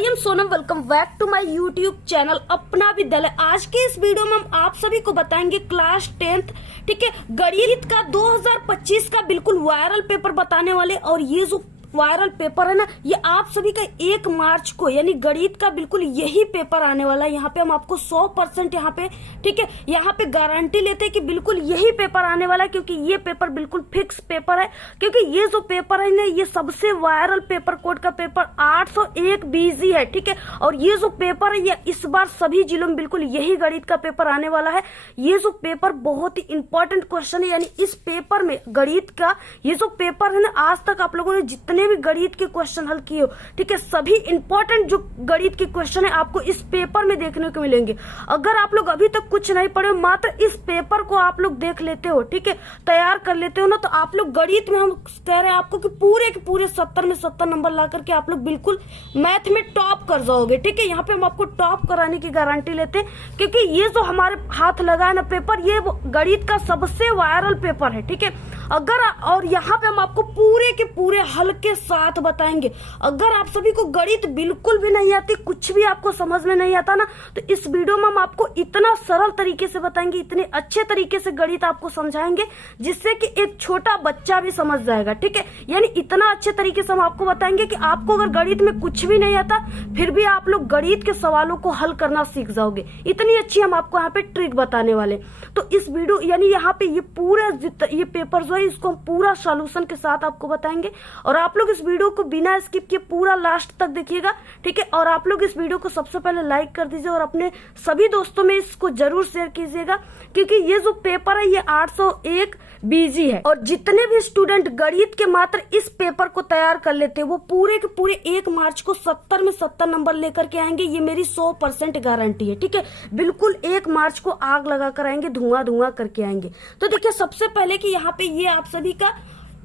I am Sonam, welcome back to my YouTube channel Apna Vidyalaya. आज के इस वीडियो में हम आप सभी को बताएंगे क्लास 10th ठीक है गणित का 2025 का बिल्कुल वायरल पेपर बताने वाले। और ये जो वायरल पेपर है ना, ये आप सभी का 1 मार्च को यानी गणित का बिल्कुल यही पेपर आने वाला है। यहाँ पे हम आपको 100% यहाँ पे ठीक है यहाँ पे गारंटी लेते हैं कि बिल्कुल यही पेपर आने वाला है, क्योंकि ये पेपर बिल्कुल फिक्स पेपर है। क्योंकि ये जो पेपर है ना, ये सबसे वायरल पेपर कोड का पेपर 801 बीजी है ठीक है। और ये जो पेपर है, ये इस बार सभी जिलों में बिल्कुल यही गणित का पेपर आने वाला है। ये जो पेपर बहुत ही इंपॉर्टेंट क्वेश्चन है, यानी इस पेपर में गणित का ये जो पेपर है ना, आज तक आप लोगों ने जितने भी गणित के क्वेश्चन हल किए हो ठीक है, सभी इंपॉर्टेंट जो गणित के क्वेश्चन है आपको इस पेपर में देखने को मिलेंगे। अगर आप लोग अभी तक कुछ नहीं पढ़े, मात्र इस पेपर को आप लोग देख लेते हो ठीक है, तैयार कर लेते हो ना, तो आप लोग गणित में हम कह रहे हैं आपको कि पूरे के पूरे 70 में 70 नंबर ला करके आप लोग बिल्कुल मैथ में टॉप कर जाओगे ठीक है। यहाँ पे हम आपको टॉप कराने की गारंटी लेते हैं, क्योंकि ये जो हमारे हाथ लगा है ना पेपर, ये गणित का सबसे वायरल पेपर है ठीक है। अगर और यहाँ पे हम आपको पूरे के पूरे हल के साथ बताएंगे। अगर आप सभी को गणित बिल्कुल भी नहीं आती, कुछ भी आपको समझ में नहीं आता ना, तो इस वीडियो में हम आपको इतना सरल तरीके से बताएंगे, इतने अच्छे तरीके से गणित आपको समझाएंगे, जिससे कि एक छोटा बच्चा भी समझ जाएगा ठीक है। यानी इतना अच्छे तरीके से हम आपको बताएंगे कि आपको अगर गणित में कुछ भी नहीं आता, फिर भी आप लोग गणित के सवालों को हल करना सीख जाओगे। इतनी अच्छी हम आपको यहाँ पे ट्रिक बताने वाले। तो इस वीडियो यानी यहाँ पे ये पूरा ये पेपर जो है, इसको हम पूरा सॉल्यूशन के साथ आपको बताएंगे। और आप लोग इस वीडियो को बिना स्किप किए पूरा लास्ट तक देखिएगा ठीक है। और आप लोग इस वीडियो को सबसे पहले लाइक कर दीजिए और अपने सभी दोस्तों में इसको जरूर शेयर कीजिएगा, क्योंकि ये जो पेपर है ये 801 बीजी है। और जितने भी स्टूडेंट गणित के मात्र इस पेपर को तैयार कर लेते हैं, वो पूरे के पूरे 1 मार्च को 70 में 70 नंबर लेकर के आएंगे। ये मेरी 100% गारंटी है ठीक है। बिल्कुल 1 मार्च को आग लगा कर आएंगे, धुआं धुआं करके आएंगे। तो देखिए, सबसे पहले कि यहाँ पे ये आप सभी का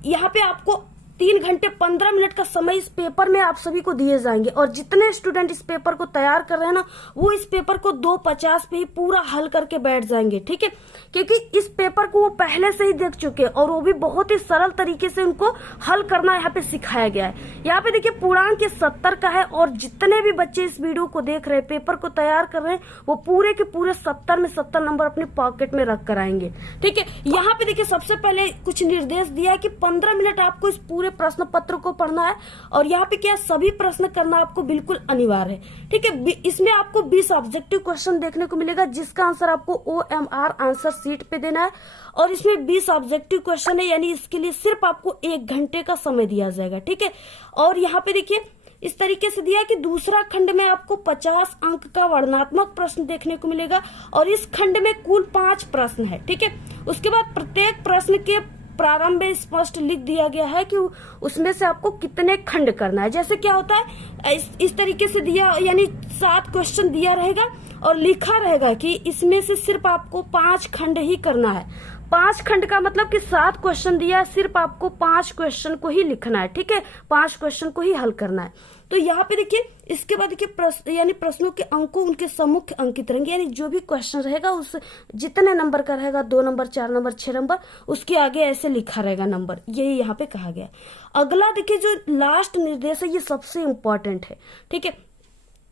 यहाँ पे आपको 3 घंटे 15 मिनट का समय इस पेपर में आप सभी को दिए जाएंगे। और जितने स्टूडेंट इस पेपर को तैयार कर रहे हैं ना, वो इस पेपर को 250 पे ही पूरा हल करके बैठ जाएंगे ठीक है, क्योंकि इस पेपर को वो पहले से ही देख चुके हैं और वो भी बहुत ही सरल तरीके से उनको हल करना यहाँ पे सिखाया गया है। यहाँ पे देखिए, पूर्णांक के 70 का है। और जितने भी बच्चे इस वीडियो को देख रहे हैं, पेपर को तैयार कर रहे हैं, वो पूरे के पूरे 70 में 70 नंबर अपने पॉकेट में रख कर आएंगे ठीक है। यहाँ पे देखिए, सबसे पहले कुछ निर्देश दिया है कि 15 मिनट आपको इस पूरे प्रश्न पत्र को पढ़ना है। और यहाँ पे क्या, सभी प्रश्न करना आपको बिल्कुल अनिवार्य है ठीक है। इसमें आपको 20 ऑब्जेक्टिव क्वेश्चन देखने को मिलेगा, जिसका आंसर आपको OMR आंसर शीट पे देना है। और इसमें 20 ऑब्जेक्टिव क्वेश्चन है, यानी इसके लिए सिर्फ आपको 1 घंटे का समय दिया जाएगा ठीक है। और यहाँ पे देखिए, इस तरीके से दिया कि दूसरा खंड में आपको 50 अंक का वर्णनात्मक प्रश्न देखने को मिलेगा। और इस खंड में कुल 5 प्रश्न है ठीक है। उसके बाद प्रत्येक प्रश्न के प्रारंभ में स्पष्ट लिख दिया गया है कि उसमें से आपको कितने खंड करना है। जैसे क्या होता है, इस तरीके से दिया, यानी 7 क्वेश्चन दिया रहेगा और लिखा रहेगा कि इसमें से सिर्फ आपको 5 खंड ही करना है। 5 खंड का मतलब कि 7 क्वेश्चन दिया है, सिर्फ आपको 5 क्वेश्चन को ही लिखना है ठीक है, 5 क्वेश्चन को ही हल करना है। तो यहाँ पे देखिए, इसके बाद देखिए यानी प्रश्नों के अंकों उनके सम्मुख अंकित रहेंगे, यानी जो भी क्वेश्चन रहेगा उस जितने नंबर का रहेगा, 2 नंबर 4 नंबर 6 नंबर, उसके आगे ऐसे लिखा रहेगा नंबर, यही यहाँ पे कहा गया। अगला देखिए, जो लास्ट निर्देश है, ये सबसे इंपॉर्टेंट है ठीक है।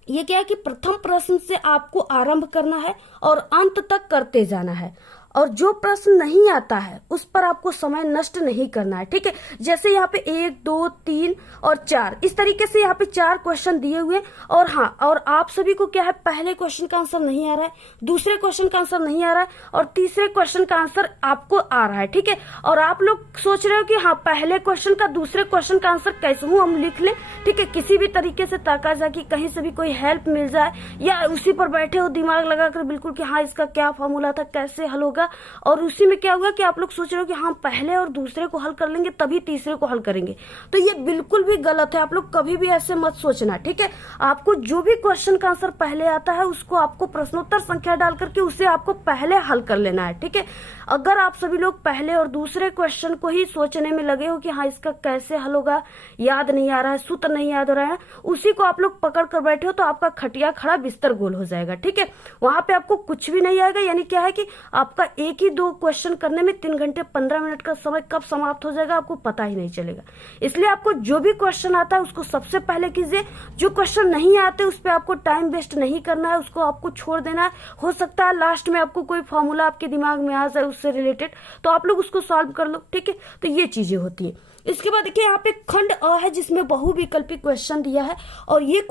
ये क्या है कि प्रथम प्रश्न से आपको आरंभ करना है और अंत तक करते जाना है। और जो प्रश्न नहीं आता है उस पर आपको समय नष्ट नहीं करना है ठीक है। जैसे यहाँ पे 1 2 3 और 4, इस तरीके से यहाँ पे 4 क्वेश्चन दिए हुए। और हाँ, और आप सभी को क्या है, पहले क्वेश्चन का आंसर नहीं आ रहा है, दूसरे क्वेश्चन का आंसर नहीं आ रहा है, और तीसरे क्वेश्चन का आंसर आपको आ रहा है ठीक है। और आप लोग सोच रहे हो कि हाँ, पहले क्वेश्चन का दूसरे क्वेश्चन का आंसर कैसे हम लिख लें ठीक है। किसी भी तरीके से ताका जा कि कहीं से भी कोई हेल्प मिल जाए, या उसी पर बैठे हो दिमाग लगाकर बिल्कुल कि हाँ, इसका क्या फॉर्मूला था, कैसे हल होगा। और उसी में क्या हुआ कि आप लोग सोच रहे हो कि हाँ, पहले और दूसरे को हल कर लेंगे तभी तीसरे को हल करेंगे, तो ये बिल्कुल भी गलत है। आप लोग कभी भी ऐसे मत सोचना ठीक है। आपको जो भी क्वेश्चन का आंसर पहले आता है, उसको आपको प्रश्नोत्तर संख्या डाल करके उसे आपको पहले हल कर लेना है ठीक है। अगर आप सभी लोग पहले और दूसरे क्वेश्चन को ही सोचने में लगे हो कि हाँ, इसका कैसे हल होगा, याद नहीं आ रहा है, सूत्र नहीं याद हो रहा है, उसी को आप लोग पकड़ कर बैठे हो, तो आपका खटिया खड़ा बिस्तर गोल हो जाएगा ठीक है। वहां पे आपको कुछ भी नहीं आएगा, यानी क्या है कि आपका एक ही दो क्वेश्चन करने में 3 घंटे 15 मिनट का समय कब समाप्त हो जाएगा आपको पता ही नहीं चलेगा। इसलिए आपको जो भी क्वेश्चन आता है उसको सबसे पहले कीजिए। जो क्वेश्चन नहीं आते उस पर आपको टाइम वेस्ट नहीं करना है, उसको आपको छोड़ देना है। हो सकता है लास्ट में आपको कोई फॉर्मूला आपके दिमाग में आ जाए उससे रिलेटेड, तो आप लोग उसको सॉल्व कर लो, ठीक है। तो ये चीजें होती है। इसके बाद देखिए यहाँ पे खंड अ है जिसमें बहुविकल्पी क्वेश्चन दिया है, और ये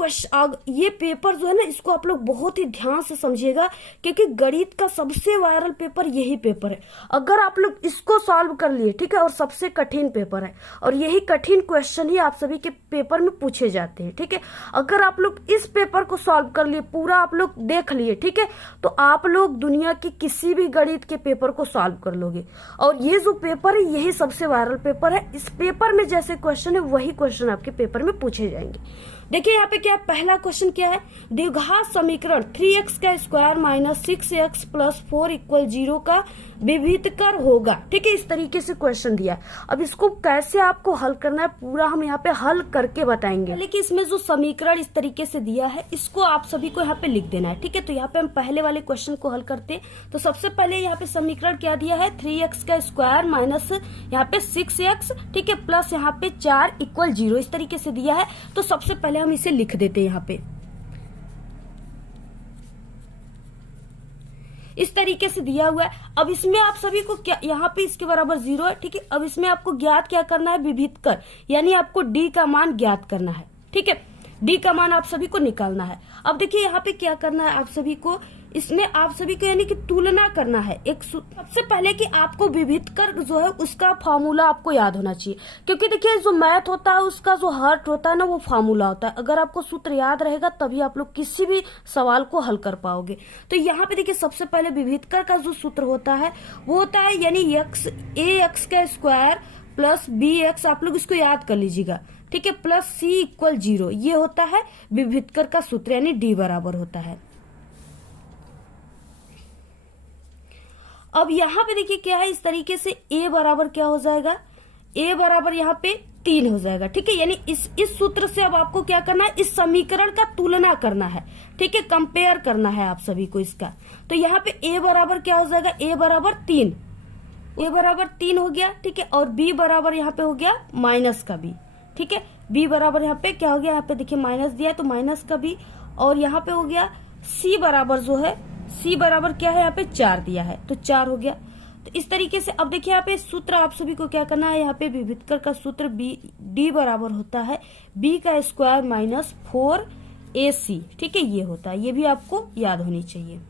पेपर जो है ना इसको आप लोग बहुत ही ध्यान से समझिएगा, क्योंकि गणित का सबसे वायरल पेपर यही पेपर है। अगर आप लोग इसको सॉल्व कर लिए, ठीक है, और सबसे कठिन पेपर है, और यही कठिन क्वेश्चन ही आप सभी के पेपर में पूछे जाते हैं, ठीक है। अगर आप लोग इस पेपर को सॉल्व कर लिए, पूरा आप लोग देख लिए, ठीक है, तो आप लोग दुनिया के किसी भी गणित के पेपर को सॉल्व कर लोगे। और ये जो पेपर है यही सबसे वायरल पेपर है। इस पेपर में जैसे क्वेश्चन है वही क्वेश्चन आपके पेपर में पूछे जाएंगे। देखिए यहाँ पे क्या पहला क्वेश्चन क्या है, द्विघात समीकरण 3x का square minus 6x plus 4 equal 0 का विभेदकर होगा, ठीक है। इस तरीके से क्वेश्चन दिया है। अब इसको कैसे आपको हल करना है पूरा हम यहाँ पे हल करके बताएंगे, लेकिन इसमें जो समीकरण इस तरीके से दिया है इसको आप सभी को यहाँ पे लिख देना है, ठीक है। तो यहाँ पे हम पहले वाले क्वेश्चन को हल करते हैं। तो सबसे पहले यहाँ पे समीकरण क्या दिया है, 3x का स्क्वायर माइनस यहाँ पे 6x, ठीक है, प्लस यहाँ पे 4 इक्वल 0, इस तरीके से दिया है। तो सबसे पहले हम इसे लिख देते हैं यहाँ पे इस तरीके से दिया हुआ है। अब इसमें आप सभी को क्या, यहाँ पे इसके बराबर 0 है, ठीक है। अब इसमें आपको ज्ञात क्या करना है, विभेदकर, यानी आपको डी का मान ज्ञात करना है, ठीक है। डी का मान आप सभी को निकालना है। अब देखिए यहाँ पे क्या करना है आप सभी को, इसमें आप सभी को यानी कि तुलना करना है। एक सबसे पहले कि आपको विभेदकर जो है उसका फार्मूला आपको याद होना चाहिए, क्योंकि देखिए जो मैथ होता है उसका जो हार्ट होता है ना वो फार्मूला होता है। अगर आपको सूत्र याद रहेगा तभी आप लोग किसी भी सवाल को हल कर पाओगे। तो यहाँ पे देखिए सबसे पहले विभेदकर का जो सूत्र होता है वो होता है यानी ax का स्क्वायर प्लस bx, आप लोग इसको याद कर लीजिएगा, ठीक है, प्लस c इक्वल 0, ये होता है विभेदकर का सूत्र, यानी d बराबर होता है। अब यहाँ पे देखिए क्या है, इस तरीके से a बराबर क्या हो जाएगा, a बराबर यहाँ पे 3 हो जाएगा, ठीक है। यानी इस सूत्र से अब आपको क्या करना है, इस समीकरण का तुलना करना है, ठीक है, कंपेयर करना है आप सभी को इसका। तो यहाँ पे a बराबर क्या हो जाएगा, a बराबर 3, a बराबर 3 हो गया, ठीक है। और b बराबर यहाँ पे हो गया माइनस का b, ठीक है। b बराबर यहाँ पे क्या हो गया, यहाँ पे देखिए माइनस दिया है तो माइनस का b, और यहाँ पे हो गया c बराबर जो है, c बराबर क्या है यहाँ पे 4 दिया है तो 4 हो गया। तो इस तरीके से अब देखिए यहाँ पे सूत्र आप सभी को क्या करना है, यहाँ पे विभेदकर का सूत्र d बराबर होता है b का स्क्वायर माइनस 4ac, ठीक है, ये होता है, ये भी आपको याद होनी चाहिए।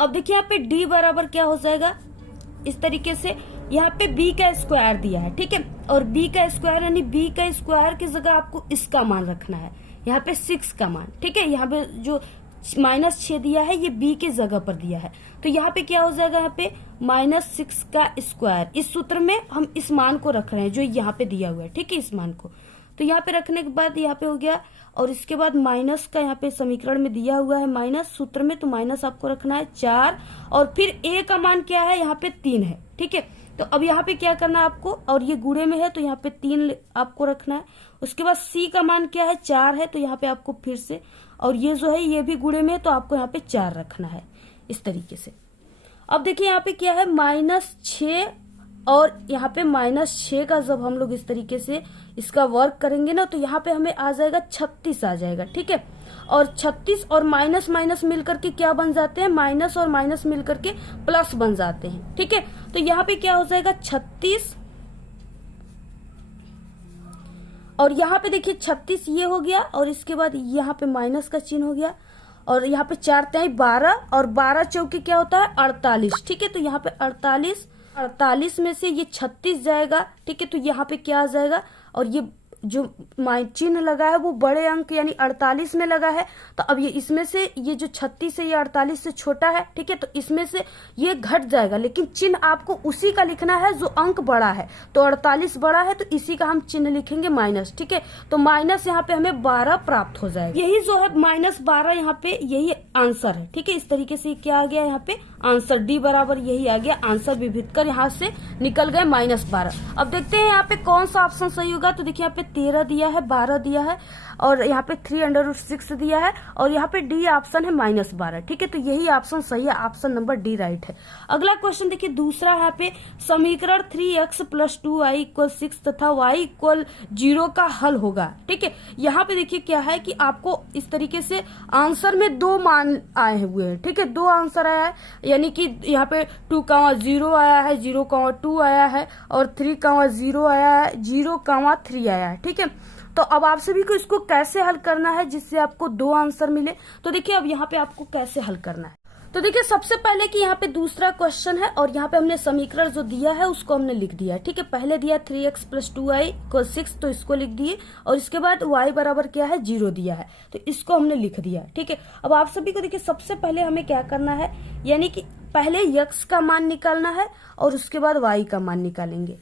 अब देखिए यहाँ पे d बराबर क्या हो जाएगा, इस तरीके से यहाँ पे b का स्क्वायर दिया है, ठीक है, और b का स्क्वायर यानी b का स्क्वायर की जगह आपको इसका मान रखना है, यहाँ पे 6 का मान, ठीक है। यहाँ पे जो -6 दिया है ये b के जगह पर दिया है, तो यहाँ पे क्या हो जाएगा, यहाँ पे -6 का स्क्वायर, इस सूत्र में हम इस मान को रख रहे हैं जो यहाँ पे दिया हुआ है, ठीक है, इस मान को। तो यहाँ पे रखने के बाद यहाँ पे हो गया, और इसके बाद माइनस का यहाँ पे समीकरण में दिया हुआ है माइनस सूत्र में, तो माइनस आपको रखना है 4, और फिर a का मान क्या है, यहाँ पे 3 है, ठीक है। तो अब यहाँ पे क्या करना है आपको, और ये गुणे में है तो यहाँ पे 3 आपको रखना है। उसके बाद c का मान क्या है, 4 है, तो यहाँ पे आपको फिर से, और ये जो है ये भी गुणे में है तो आपको यहाँ पे 4 रखना है, इस तरीके से। अब देखिए यहाँ पे क्या है, -6, और यहाँ पे -6 का जब हम लोग इस तरीके से इसका वर्क करेंगे ना तो यहाँ पे हमें आ जाएगा 36 आ जाएगा, ठीक है। और 36 और माइनस माइनस मिलकर के क्या बन जाते हैं, माइनस और माइनस मिलकर के प्लस बन जाते हैं, ठीक है। तो यहाँ पे क्या हो जाएगा 36, और यहाँ पे देखिए 36 ये हो गया, और इसके बाद यहाँ पे माइनस का चिन्ह हो गया, और यहाँ पे 4 तिहाई 12, और 12 चौके क्या होता है 48, ठीक है। तो यहाँ पे 48 में से ये 36 जाएगा, ठीक है। तो यहाँ पे क्या आ जाएगा, और ये जो चिन्ह लगा है वो बड़े अंक यानी 48 में लगा है, तो अब ये इसमें से ये जो 36 है ये 48 से छोटा है, ठीक है। तो इसमें से ये घट जाएगा, लेकिन चिन्ह आपको उसी का लिखना है जो अंक बड़ा है। तो 48 बड़ा है तो इसी का हम चिन्ह लिखेंगे माइनस, ठीक है। तो माइनस यहाँ पे हमें 12 प्राप्त हो जाएगा, यही जो है -12 यहाँ पे यही आंसर है, ठीक है। इस तरीके से क्या आ गया यहाँ पे आंसर डी बराबर यही आ गया। आंसर विभेद कर यहाँ से निकल गए -12। अब देखते हैं यहाँ पे कौन सा ऑप्शन सही होगा। तो देखिए यहाँ पे 13 दिया है, 12 दिया है और यहाँ पे 3√6 दिया है और यहाँ पे डी ऑप्शन है -12। ठीक है, तो यही ऑप्शन सही है, ऑप्शन नंबर डी राइट है। अगला क्वेश्चन देखिए दूसरा, यहाँ पे समीकरण 3x + 2y = 6 तथा y = 0 का हल होगा। ठीक है, यहाँ पे देखिए क्या है कि आपको इस तरीके से आंसर में दो मान आए हुए हैं। ठीक है, दो आंसर आया है, यानी कि यहाँ पे 2,0 आया है, 0,2 आया है और 3,0 आया है, 0,3 आया है। ठीक है, तो अब आप सभी को इसको कैसे हल करना है जिससे आपको दो आंसर मिले। तो देखिए अब यहाँ पे आपको कैसे हल करना है। तो देखिए सबसे पहले कि यहाँ पे दूसरा क्वेश्चन है और यहाँ पे हमने समीकरण जो दिया है उसको हमने लिख दिया है। ठीक है, पहले दिया 3x + 2y = 6, तो इसको लिख दिए और इसके बाद y बराबर क्या है 0 दिया है, तो इसको हमने लिख दिया। ठीक है, अब आप सभी को देखिए सबसे पहले हमें क्या करना है, यानी कि पहले x का मान निकालना है और उसके बाद y का मान निकालेंगे।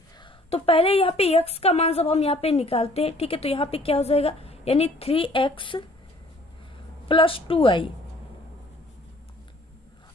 तो पहले यहाँ पे x का मान जब हम यहाँ पे निकालते हैं, ठीक है, तो यहाँ पे क्या हो जाएगा, यानी 3x + 2y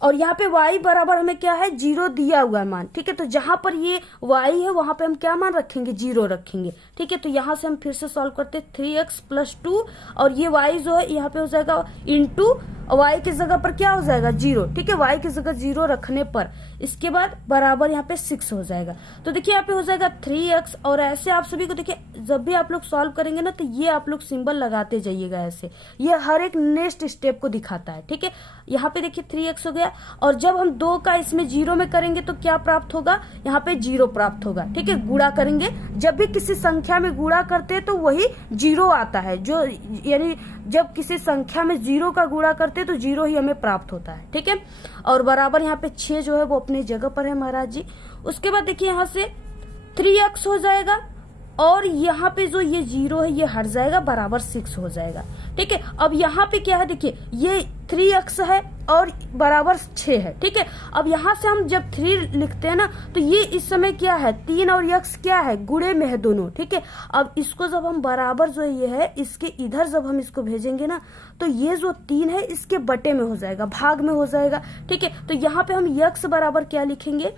और यहाँ पे y बराबर हमें क्या है 0 दिया हुआ है मान। ठीक है, तो जहां पर ये y है वहां पे हम क्या मान रखेंगे 0 रखेंगे। ठीक है, तो यहाँ से हम फिर से सॉल्व करते हैं 3x + 2 और ये y जो है यहाँ पे हो जाएगा इंटू y की जगह पर क्या हो जाएगा 0। ठीक है, y की जगह 0 रखने पर इसके बाद बराबर यहाँ पे 6 हो जाएगा। तो देखिए यहाँ पे हो जाएगा 3x और ऐसे आप सभी को देखिए जब भी आप लोग सॉल्व करेंगे ना तो ये आप लोग सिंबल लगाते जाइएगा ऐसे, ये हर एक नेक्स्ट स्टेप को दिखाता है। ठीक है, यहाँ पे देखिए 3x हो गया और जब हम 2 का इसमें 0 में करेंगे तो क्या प्राप्त होगा, यहाँ पे 0 प्राप्त होगा। ठीक है, गुणा करेंगे, जब भी किसी संख्या में गुणा करते हैं तो वही 0 आता है, जो यानी जब किसी संख्या में 0 का गुणा करते हैं तो 0 ही हमें प्राप्त होता है। ठीक है, और बराबर यहाँ पे 6 जो है वो अपनी जगह पर है महाराज जी। उसके बाद देखिए यहाँ से 3x हो जाएगा और यहाँ पे जो ये 0 है ये हट जाएगा, बराबर 6 हो जाएगा। ठीक है, अब यहाँ पे क्या है देखिए ये 3x है और बराबर 6 है। ठीक है, अब यहाँ से हम जब 3 लिखते हैं ना तो ये इस समय क्या है 3 और x क्या है गुणे में है दोनों। ठीक है, अब इसको जब हम बराबर जो ये है इसके इधर जब हम इसको भेजेंगे ना तो ये जो 3 है इसके बटे में हो जाएगा, भाग में हो जाएगा। ठीक है, तो यहाँ पे हम x बराबर क्या लिखेंगे,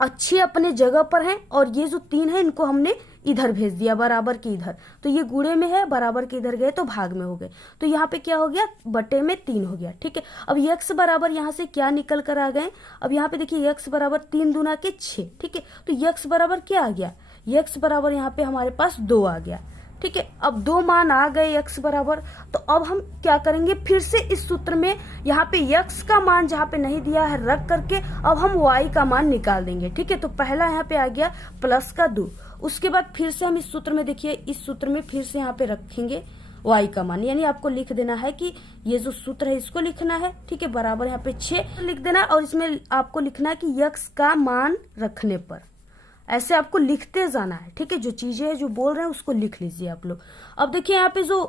अच्छे अपने जगह पर हैं और ये जो 3 है इनको हमने इधर भेज दिया बराबर के इधर, तो ये गुणे में है, बराबर के इधर गए तो भाग में हो गए, तो यहाँ पे क्या हो गया बटे में 3 हो गया। ठीक है, अब x बराबर यहाँ से क्या निकल कर आ गए, अब यहाँ पे देखिए x बराबर 3 दूना के 6। ठीक है, तो x बराबर क्या आ गया, x बराबर यहाँ पे हमारे पास 2 आ गया। ठीक है, अब 2 मान आ गए x बराबर, तो अब हम क्या करेंगे फिर से इस सूत्र में यहाँ पे x का मान जहाँ पे नहीं दिया है रख करके अब हम y का मान निकाल देंगे। ठीक है, तो पहला यहाँ पे आ गया +2, उसके बाद फिर से हम इस सूत्र में देखिए इस सूत्र में फिर से यहाँ पे रखेंगे y का मान, यानी आपको लिख देना है कि ये जो सूत्र है इसको लिखना है। ठीक है, बराबर यहाँ पे 6 लिख देना और इसमें आपको लिखना है कि x का मान रखने पर, ऐसे आपको लिखते जाना है। ठीक है, जो चीजें है जो बोल रहे हैं उसको लिख लीजिए आप लोग। अब देखिए यहाँ पे जो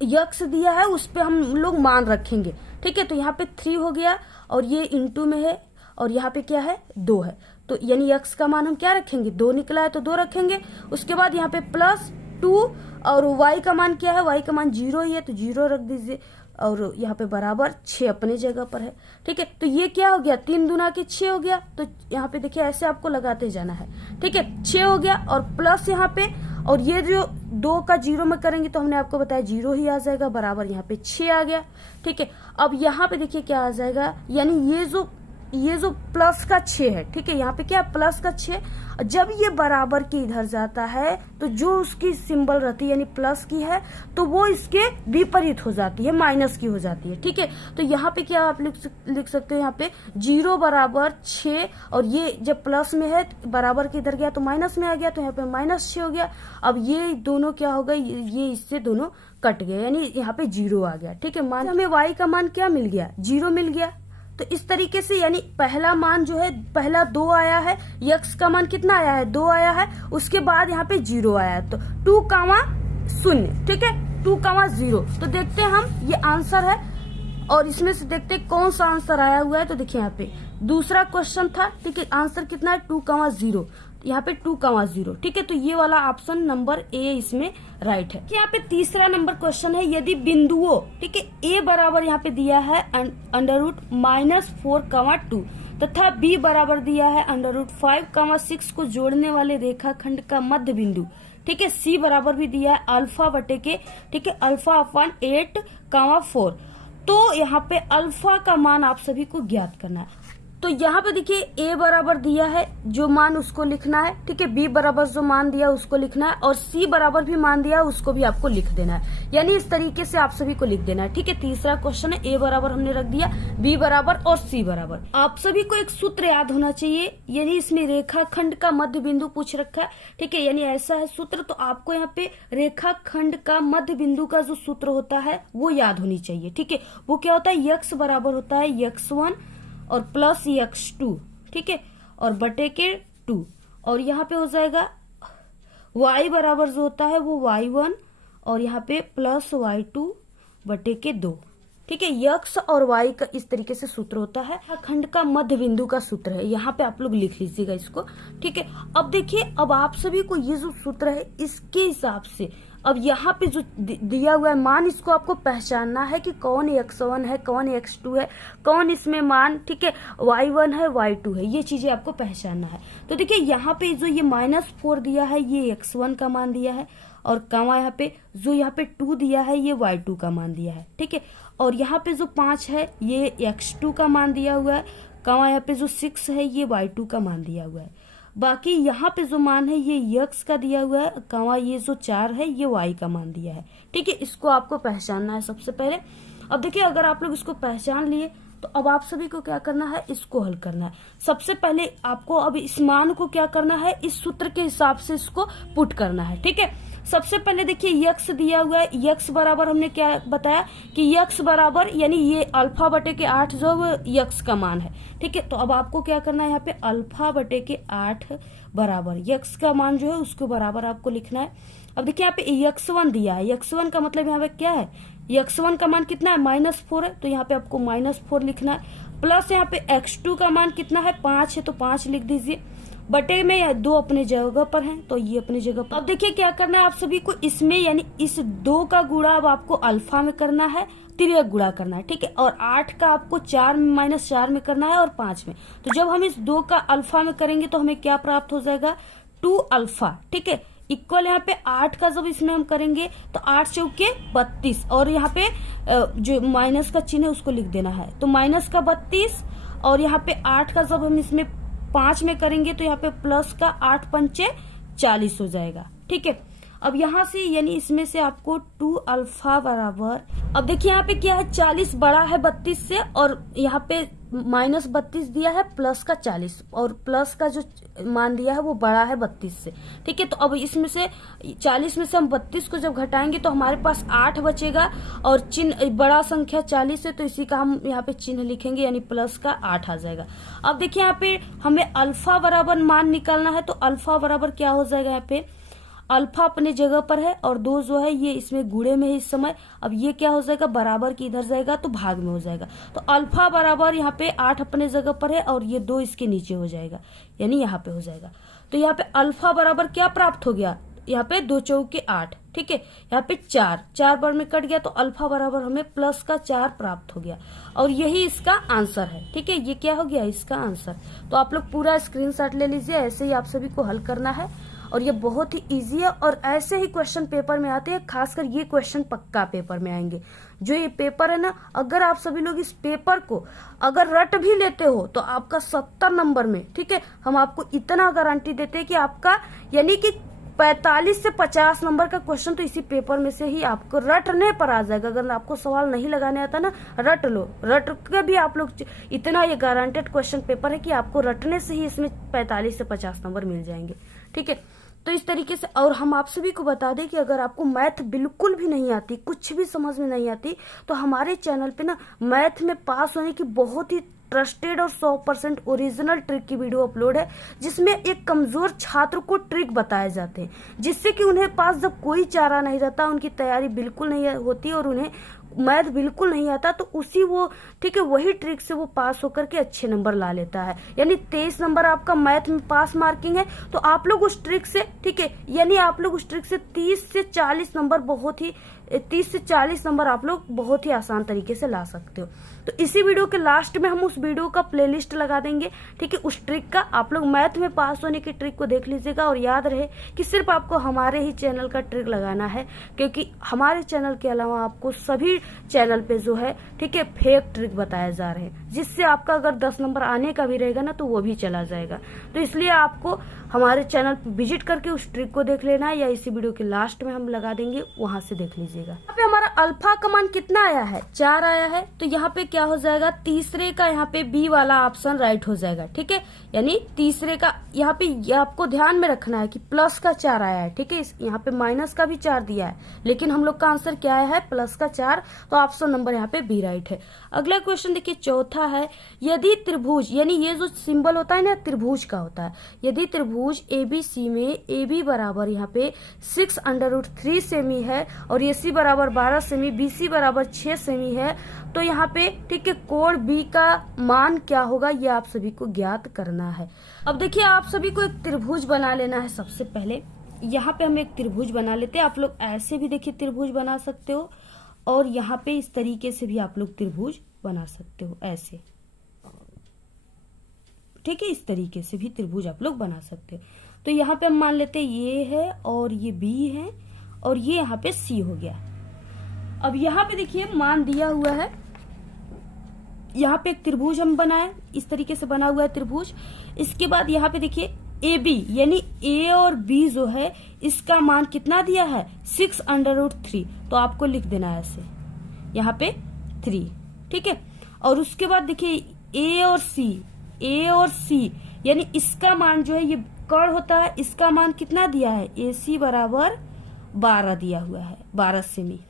x दिया है उस पे हम लोग मान रखेंगे। ठीक है, तो यहाँ पे 3 हो गया और ये इंटू में है और यहाँ पे क्या है 2 है, तो यानी x का मान हम क्या रखेंगे 2 निकला है तो 2 रखेंगे। उसके बाद यहाँ पे +2 और y का मान क्या है, y का मान 0 ही है तो 0 रख दीजिए और यहाँ पे बराबर 6 अपने जगह पर है। ठीक है, तो ये क्या हो गया 3 दूना के 6 हो गया, तो यहाँ पे देखिए ऐसे आपको लगाते जाना है। ठीक है, 6 हो गया और प्लस यहाँ पे और ये जो 2 का 0 में करेंगे तो हमने आपको बताया 0 ही आ जाएगा, बराबर यहाँ पे 6 आ गया। ठीक है, अब यहाँ पे देखिए क्या आ जाएगा, यानी ये जो प्लस का 6 है। ठीक है, यहाँ पे क्या प्लस का 6, जब ये बराबर के इधर जाता है तो जो उसकी सिंबल रहती है यानी प्लस की है तो वो इसके विपरीत हो जाती है, माइनस की हो जाती है। ठीक है, तो यहाँ पे क्या आप लिख सकते हो, यहाँ पे 0 बराबर 6 और ये जब प्लस में है बराबर के इधर गया तो माइनस में आ गया, तो यहाँ पे -6 हो गया। अब ये दोनों क्या हो गए, ये इससे दोनों कट गए, यानी यहाँ पे 0 आ गया। ठीक है, मान हमें y का मान क्या मिल गया 0 मिल गया। तो इस तरीके से यानी पहला मान जो है पहला 2 आया है, x का मान कितना आया है 2 आया है, उसके बाद यहाँ पे 0 आया है तो 2,0। ठीक है, 2,0। तो देखते हैं हम ये आंसर है और इसमें से देखते हैं कौन सा आंसर आया हुआ है। तो देखिए यहाँ पे दूसरा क्वेश्चन था। ठीक है, आंसर कितना है 2,0। यहाँ पे 2,0, ठीक है। तो ये वाला ऑप्शन नंबर ए इसमें राइट है। यहाँ पे तीसरा नंबर क्वेश्चन है, यदि बिंदुओं, ठीक है, ए बराबर यहाँ पे दिया है √-4,2 तथा बी बराबर दिया है √5,6 को जोड़ने वाले रेखाखंड का मध्य बिंदु, ठीक है, सी बराबर भी दिया है अल्फा बटे के, ठीक है, α/8,4। तो यहाँ पे अल्फा का मान आप सभी को ज्ञात करना है। तो यहाँ पे देखिए ए बराबर दिया है जो मान उसको लिखना है, ठीक है, बी बराबर जो मान दिया उसको लिखना है और सी बराबर भी मान दिया उसको भी आपको लिख देना है। यानी इस तरीके से आप सभी को लिख देना है, ठीक है। तीसरा क्वेश्चन है, ए बराबर हमने रख दिया, बी बराबर और सी बराबर। आप सभी को एक सूत्र याद होना चाहिए, यानी इसमें रेखाखंड का मध्य बिंदु पूछ रखा है, ठीक है, यानी ऐसा है सूत्र। तो आपको यहाँ पे रेखाखंड का मध्य बिंदु का जो सूत्र होता है वो याद होनी चाहिए, ठीक है। वो क्या होता है, यक्स बराबर होता है x1 और प्लस x2, ठीक है, और बटे के 2, और यहाँ पे हो जाएगा y बराबर जो होता है वो y1 और यहाँ पे प्लस y2 बटे के 2, ठीक है। यक्स और y का इस तरीके से सूत्र होता है, खंड का मध्य बिंदु का सूत्र है। यहाँ पे आप लोग लिख लीजिएगा इसको, ठीक है। अब देखिए, अब आप सभी को ये जो सूत्र है इसके हिसाब से अब यहाँ पे जो दिया हुआ है मान, इसको आपको पहचानना है कि कौन x1 है, कौन x2 है, कौन इसमें मान, ठीक है, y1 है, y2 है, ये चीजें आपको पहचानना है। तो देखिए यहाँ पे जो ये -4 दिया है ये x1 का मान दिया है, और कमा यहाँ पे जो यहाँ पे 2 दिया है ये y2 का मान दिया है, ठीक है। और यहाँ पे जो 5 है ये x2 का मान दिया हुआ है, कमा यहाँ पे जो 6 है ये y2 का मान दिया हुआ है। बाकी यहाँ पे जो मान है ये यक्स का दिया हुआ है, कमा ये जो 4 है ये y का मान दिया है, ठीक है। इसको आपको पहचानना है सबसे पहले। अब देखिए, अगर आप लोग इसको पहचान लिए तो अब आप सभी को क्या करना है, इसको हल करना है। सबसे पहले आपको अब इस मान को क्या करना है, इस सूत्र के हिसाब से इसको पुट करना है, ठीक है। सबसे पहले देखिए यक्स दिया हुआ है, यक्स बराबर हमने क्या बताया कि यक्स बराबर यानी ये अल्फा बटे के 8 जो यक्स का मान है, ठीक है। तो अब आपको क्या करना है, यहाँ पे अल्फा बटे के 8 बराबर यक्स का मान जो है उसको बराबर आपको लिखना है। अब देखिए यहाँ पे x1 दिया है, x1 का मतलब यहाँ पे क्या है, x1 का मान कितना है, -4 है, तो यहाँ पे आपको -4 लिखना है। प्लस यहाँ पे x2 का मान कितना है, 5 है, तो 5 लिख दीजिए। बटे में 2 अपने जगह पर हैं तो ये अपनी जगह पर। अब देखिए क्या करना है आप सभी को, इसमें यानी इस 2 का गुणा अब आपको अल्फा में करना है, तिर्यक गुणा करना है, ठीक है। और 8 का आपको 4 में -4 में करना है और 5 में। तो जब हम इस 2 का अल्फा में करेंगे तो हमें क्या प्राप्त हो जाएगा, 2 अल्फा, ठीक है, इक्वल यहाँ पे 8 का जब इसमें हम करेंगे तो 8 चौके 32, और यहाँ पे जो माइनस का चिन्ह है उसको लिख देना है, तो माइनस का 32, और यहाँ पे 8 का जब हम इसमें 5 में करेंगे तो यहाँ पे प्लस का 8 पंचे 40 हो जाएगा, ठीक है। अब यहाँ से यानी इसमें से आपको 2 अल्फा बराबर, अब देखिए यहाँ पे क्या है, 40 बड़ा है 32 से, और यहाँ पे -32 दिया है प्लस का 40, और प्लस का जो मान दिया है वो बड़ा है 32 से, ठीक है। तो अब इसमें से 40 में से हम 32 को जब घटाएंगे तो हमारे पास 8 बचेगा, और चिन्ह बड़ा संख्या 40 है तो इसी का हम यहाँ पे चिन्ह लिखेंगे, यानी प्लस का 8 आ जाएगा। अब देखिए यहाँ पे हमें अल्फा बराबर मान निकालना है, तो अल्फा बराबर क्या हो जाएगा, यहाँ पे अल्फा अपने जगह पर है और 2 जो है ये इसमें गुणे में है इस समय। अब ये क्या हो जाएगा, बराबर की इधर जाएगा तो भाग में हो जाएगा, तो अल्फा बराबर यहाँ पे 8 अपने जगह पर है और ये 2 इसके नीचे हो जाएगा, यानी यहाँ पे हो जाएगा। तो यहाँ पे अल्फा बराबर क्या प्राप्त हो गया, यहाँ पे 2 चौके 8, ठीक है, यहाँ पे 4 बार में कट गया तो अल्फा बराबर हमें प्लस का 4 प्राप्त हो गया, और यही इसका आंसर है, ठीक है। ये क्या हो गया, इसका आंसर। तो आप लोग पूरा स्क्रीनशॉट ले लीजिए, ऐसे ही आप सभी को हल करना है, और ये बहुत ही इजी है, और ऐसे ही क्वेश्चन पेपर में आते हैं, खासकर ये क्वेश्चन पक्का पेपर में आएंगे। जो ये पेपर है ना, अगर आप सभी लोग इस पेपर को अगर रट भी लेते हो तो आपका 70 नंबर में, ठीक है, हम आपको इतना गारंटी देते हैं कि आपका यानी कि 45 से 50 नंबर का क्वेश्चन तो इसी पेपर में से ही आपको रटने पर आ जाएगा। अगर आपको सवाल नहीं लगाने आता ना, रट लो, रट के भी आप लोग, इतना ये गारंटेड क्वेश्चन पेपर है कि आपको रटने से ही इसमें 45 से 50 नंबर मिल जाएंगे, ठीक है। तो इस तरीके से, और हम आप सभी को बता दें कि अगर आपको मैथ बिल्कुल भी नहीं आती, कुछ भी समझ में नहीं आती, तो हमारे चैनल पे ना मैथ में पास होने की बहुत ही ट्रस्टेड और 100% ओरिजिनल ट्रिक की वीडियो अपलोड है, जिसमें एक कमजोर छात्र को ट्रिक बताए जाते हैं, जिससे कि उन्हें पास जब कोई चारा नहीं रहता, उनकी तैयारी बिल्कुल नहीं होती और उन्हें मैथ बिल्कुल नहीं आता, तो उसी वो ठीक है वही ट्रिक से वो पास होकर के अच्छे नंबर ला लेता है। यानी 23 नंबर आपका मैथ में पास मार्किंग है, तो आप लोग उस ट्रिक से ठीक है, यानी आप लोग उस ट्रिक से 30 से 40 नंबर आप लोग बहुत ही आसान तरीके से ला सकते हो। तो इसी वीडियो के लास्ट में हम उस वीडियो का प्लेलिस्ट लगा देंगे, ठीक है, उस ट्रिक का। आप लोग मैथ में पास होने की ट्रिक को देख लीजिएगा, और याद रहे कि सिर्फ आपको हमारे ही चैनल का ट्रिक लगाना है, क्योंकि हमारे चैनल के अलावा आपको सभी चैनल पे जो है ठीक है फेक ट्रिक बताए जा रहे हैं, जिससे आपका अगर 10 नंबर आने का भी रहेगा ना तो वो भी चला जाएगा। तो इसलिए आपको हमारे चैनल पर विजिट करके उस ट्रिक को देख लेना है, या इसी वीडियो के लास्ट में हम लगा देंगे, वहां से देख लीजिएगा। यहाँ पे हमारा अल्फा का मान कितना आया है? 4 आया है। तो यहाँ पे क्या हो जाएगा, तीसरे का यहाँ पे बी वाला ऑप्शन राइट हो जाएगा, ठीक है। यानी तीसरे का यहाँ पे आपको ध्यान में रखना है कि प्लस का 4 आया है, ठीक है। यहाँ पे माइनस का भी 4 दिया है, लेकिन हम लोग का आंसर क्या आया है? प्लस का 4। तो ऑप्शन नंबर यहाँ पे बी राइट है। अगला क्वेश्चन देखिए, चौथा है, यदि त्रिभुज, यानी ये जो सिंबल होता है ना त्रिभुज का होता है, यदि त्रिभुज एबीसी में ए बी बराबर यहाँ पे 6√3 सेमी है और ए सी बराबर 12 सेमी, बी सी बराबर 6 सेमी है, तो यहाँ पे ठीक है कोण बी का मान क्या होगा, ये आप सभी को ज्ञात करना है। अब देखिए आप सभी को एक त्रिभुज बना लेना है। सबसे पहले यहाँ पे हम एक त्रिभुज बना लेते हैं। आप लोग ऐसे भी देखिए त्रिभुज बना सकते हो, और यहाँ पे इस तरीके से भी आप लोग त्रिभुज बना सकते हो, ऐसे, ठीक है। इस तरीके से भी त्रिभुज आप लोग बना सकते हो। तो यहाँ पे हम मान लेते हैं ये है और ये बी है और ये यहाँ पे सी हो गया। अब यहाँ पे देखिए मान दिया हुआ है, यहाँ पे एक त्रिभुज हम बनाए, इस तरीके से बना हुआ है त्रिभुज। इसके बाद यहाँ पे देखिए ए बी, यानी ए और बी जो है इसका मान कितना दिया है? 6√3। तो आपको लिख देना है ऐसे यहाँ पे 3, ठीक है। और उसके बाद देखिए ए और सी, यानी इसका मान जो है ये कर्ण होता है, इसका मान कितना दिया है? ए सी बराबर 12 दिया हुआ है, 12 सेमी,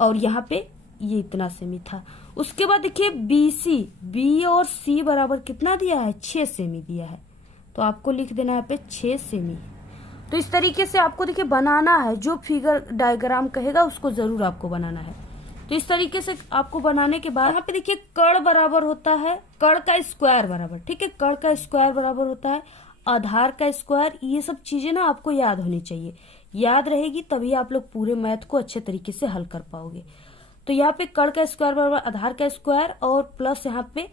और यहाँ पे ये इतना सेमी था। उसके बाद देखिए बी और सी बराबर कितना दिया है? 6 सेमी दिया है। तो आपको लिख देना है यहाँ पे 6 सेमी। तो इस तरीके से आपको देखिए बनाना है, जो फिगर डायग्राम कहेगा उसको जरूर आपको बनाना है। तो इस तरीके से आपको बनाने के बाद यहाँ पे देखिए कर्ण बराबर होता है कर्ण का स्क्वायर बराबर, ठीक है। कर्ण का स्क्वायर बराबर होता है आधार का स्क्वायर। ये सब चीजें ना आपको याद होनी चाहिए, याद रहेगी तभी आप लोग पूरे मैथ को अच्छे तरीके से हल कर पाओगे। तो यहाँ पे कर्ण का स्क्वायर बराबर आधार का स्क्वायर और प्लस यहाँ पे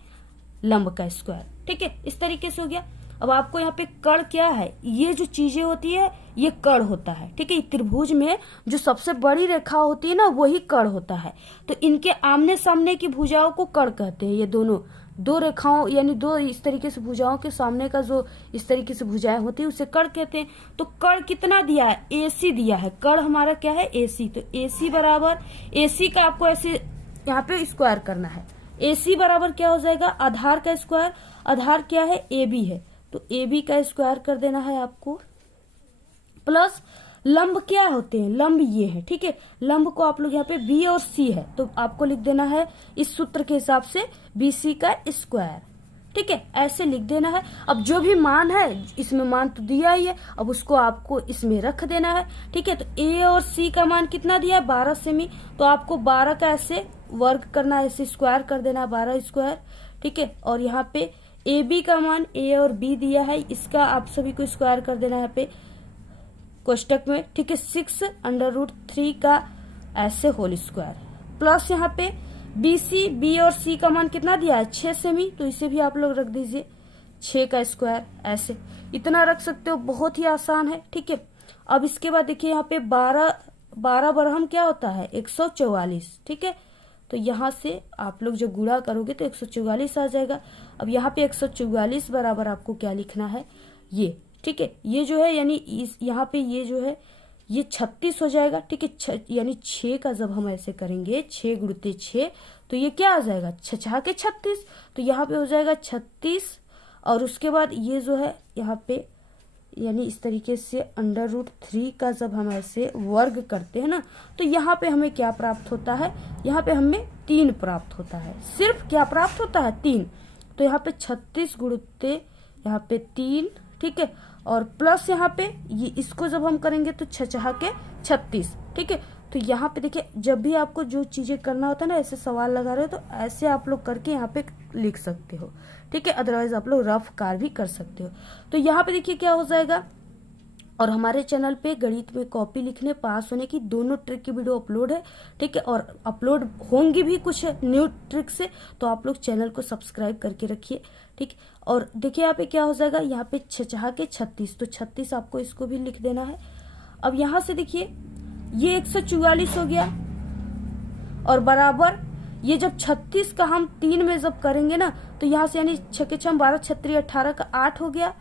लंब का स्क्वायर, ठीक है। इस तरीके से हो गया। अब आपको यहाँ पे कर्ण क्या है, ये जो चीजें होती है ये कर्ण होता है, ठीक है। त्रिभुज में जो सबसे बड़ी रेखा होती है ना वही कर्ण होता है। तो इनके आमने सामने की भुजाओं को कर्ण कहते हैं। ये दोनों दो रेखाओं यानी दो इस तरीके से भुजाओं के सामने का जो इस तरीके से भुजाएं होती है उसे कर्ण कहते हैं। तो कर्ण कितना दिया है? AC दिया है। कर्ण हमारा क्या है? AC। तो AC बराबर AC का आपको ऐसे यहाँ पे स्क्वायर करना है। AC बराबर क्या हो जाएगा? आधार का स्क्वायर। आधार क्या है? AB है, तो AB का स्क्वायर कर देना है आपको, प्लस लंब क्या होते हैं? लंब ये है, ठीक है। लंब को आप लोग यहाँ पे B और C है, तो आपको लिख देना है इस सूत्र के हिसाब से BC का स्क्वायर, ठीक है। ऐसे लिख देना है। अब जो भी मान है, इसमें मान तो दिया ही है, अब उसको आपको इसमें रख देना है, ठीक है। तो A और C का मान कितना दिया है? 12 सेमी। तो आपको 12 का ऐसे वर्ग करना है, ऐसे स्क्वायर कर देना है, 12 स्क्वायर, ठीक है। और यहाँ पे AB का मान A और B दिया है, इसका आप सभी को स्क्वायर कर देना है यहाँ पे कोष्टक में, ठीक है। 6√3 का ऐसे होल स्क्वायर, प्लस यहाँ पे B और C का मान कितना दिया है? 6 सेमी। तो इसे भी आप लोग रख दीजिए 6 का स्क्वायर, ऐसे इतना रख सकते हो, बहुत ही आसान है, ठीक है। अब इसके बाद देखिए यहाँ पे 12 बरहम क्या होता है? 144, ठीक है। तो यहाँ से आप लोग जब गुणा करोगे तो 144 आ जाएगा। अब यहाँ पे 144 बराबर आपको क्या लिखना है? ये, ठीक है। ये जो है यानी यहाँ पे ये जो है ये 36 हो जाएगा, ठीक है। यानी 6 का जब हम ऐसे करेंगे 6 गुणित 6 तो ये क्या आ जाएगा? 6 के 36। तो यहाँ पे हो जाएगा 36, और उसके बाद ये जो है यहाँ पे यानी इस तरीके से √3 का जब हम ऐसे वर्ग करते हैं ना, तो यहाँ पे हमें क्या प्राप्त होता है, यहाँ पे हमें 3 प्राप्त होता है। सिर्फ क्या प्राप्त होता है, 3। तो यहाँ पे 36 गुणित यहाँ पे 3, ठीक है, और प्लस यहाँ पे ये इसको जब हम करेंगे तो 6 के 36, ठीक है। तो यहाँ पे देखिए, जब भी आपको जो चीजें करना होता है ना, ऐसे सवाल लगा रहे हो तो ऐसे आप लोग करके यहाँ पे लिख सकते हो, ठीक है। अदरवाइज आप लोग रफ कार भी कर सकते हो। तो यहाँ पे देखिए क्या हो जाएगा, और हमारे चैनल पे गणित में कॉपी लिखने पास होने की दोनों ट्रिक की वीडियो अपलोड है, ठीक है, और अपलोड होंगी भी कुछ न्यू ट्रिक से, तो आप लोग चैनल को सब्सक्राइब करके रखिए, ठीक। और देखिए यहाँ पे क्या हो जाएगा, यहाँ पे 6 के 36, तो 36 आपको इसको भी लिख देना है। अब यहाँ से देखिए ये 144 हो गया, और बराबर ये जब 36 का हम 3 में जब करेंगे ना, तो यहाँ से यानी 6 के 6 12, 6 18 का 8 हो गया,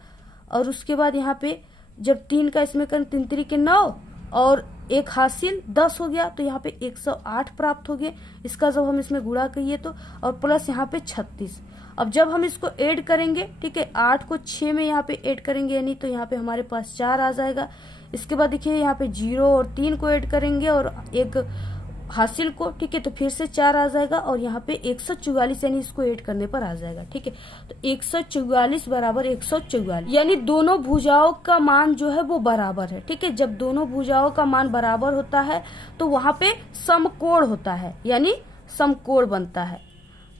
और उसके बाद यहाँ पे जब 3 का इसमें करें 3 3 के 9 और 1 हासिल 10 हो गया, तो यहाँ पे 108 प्राप्त हो गए। इसका जब हम इसमें गुणा करिए तो, और प्लस यहाँ पे 36। अब जब हम इसको ऐड करेंगे, ठीक है, 8 को 6 में यहाँ पे ऐड करेंगे, यानी तो यहाँ पे हमारे पास 4 आ जाएगा। इसके बाद देखिए यहाँ पे 0 और 3 को ऐड करेंगे और 1 हासिल को, ठीक है, तो फिर से 4 आ जाएगा, और यहाँ पे 144 यानी इसको ऐड करने पर आ जाएगा, ठीक है। तो 144 बराबर 144, यानी दोनों भुजाओं का मान जो है वो बराबर है, ठीक है। जब दोनों भुजाओं का मान बराबर होता है तो वहां पे समकोण होता है, यानी समकोण बनता है।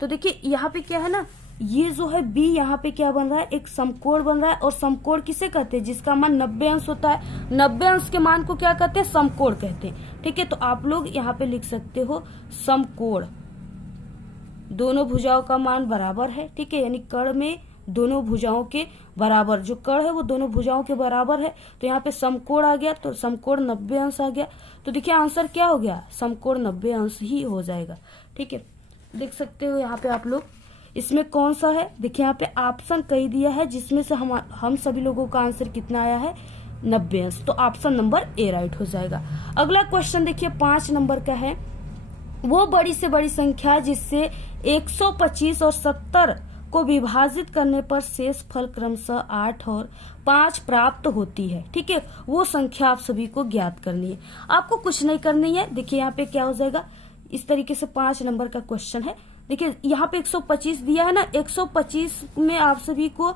तो देखिए यहाँ पे क्या है ना, ये जो है बी यहाँ पे क्या बन रहा है, एक समकोण बन रहा है। और समकोण किसे कहते हैं, जिसका मान 90 अंश होता है। 90 अंश के मान को क्या कहते हैं, समकोण कहते हैं, ठीक है। तो आप लोग यहाँ पे लिख सकते हो समकोण, दोनों भुजाओं का मान बराबर है, ठीक है, यानी कर्ण में दोनों भुजाओं के बराबर, जो कर्ण है वो दोनों भुजाओं के बराबर है। तो यहाँ पे समकोण आ गया, तो समकोण 90 अंश आ गया। तो देखिए आंसर क्या हो गया, समकोण 90 अंश ही हो जाएगा, ठीक है। देख सकते हो यहाँ पे आप लोग, इसमें कौन सा है, देखिए यहाँ पे ऑप्शन कही दिया है, जिसमें से हम सभी लोगों का आंसर कितना आया है, 90 अंश। तो ऑप्शन नंबर ए राइट हो जाएगा। अगला क्वेश्चन देखिए 5 नंबर का है, वो बड़ी से बड़ी संख्या जिससे 125 और 70 को विभाजित करने पर शेष फल क्रमशः 8 और 5 प्राप्त होती है, ठीक है, वो संख्या आप सभी को ज्ञात करनी है। आपको कुछ नहीं करनी है। देखिए यहाँ पे क्या हो जाएगा, इस तरीके से 5 नंबर का क्वेश्चन है। देखिए यहाँ पे 125 दिया है ना, 125 में आप सभी को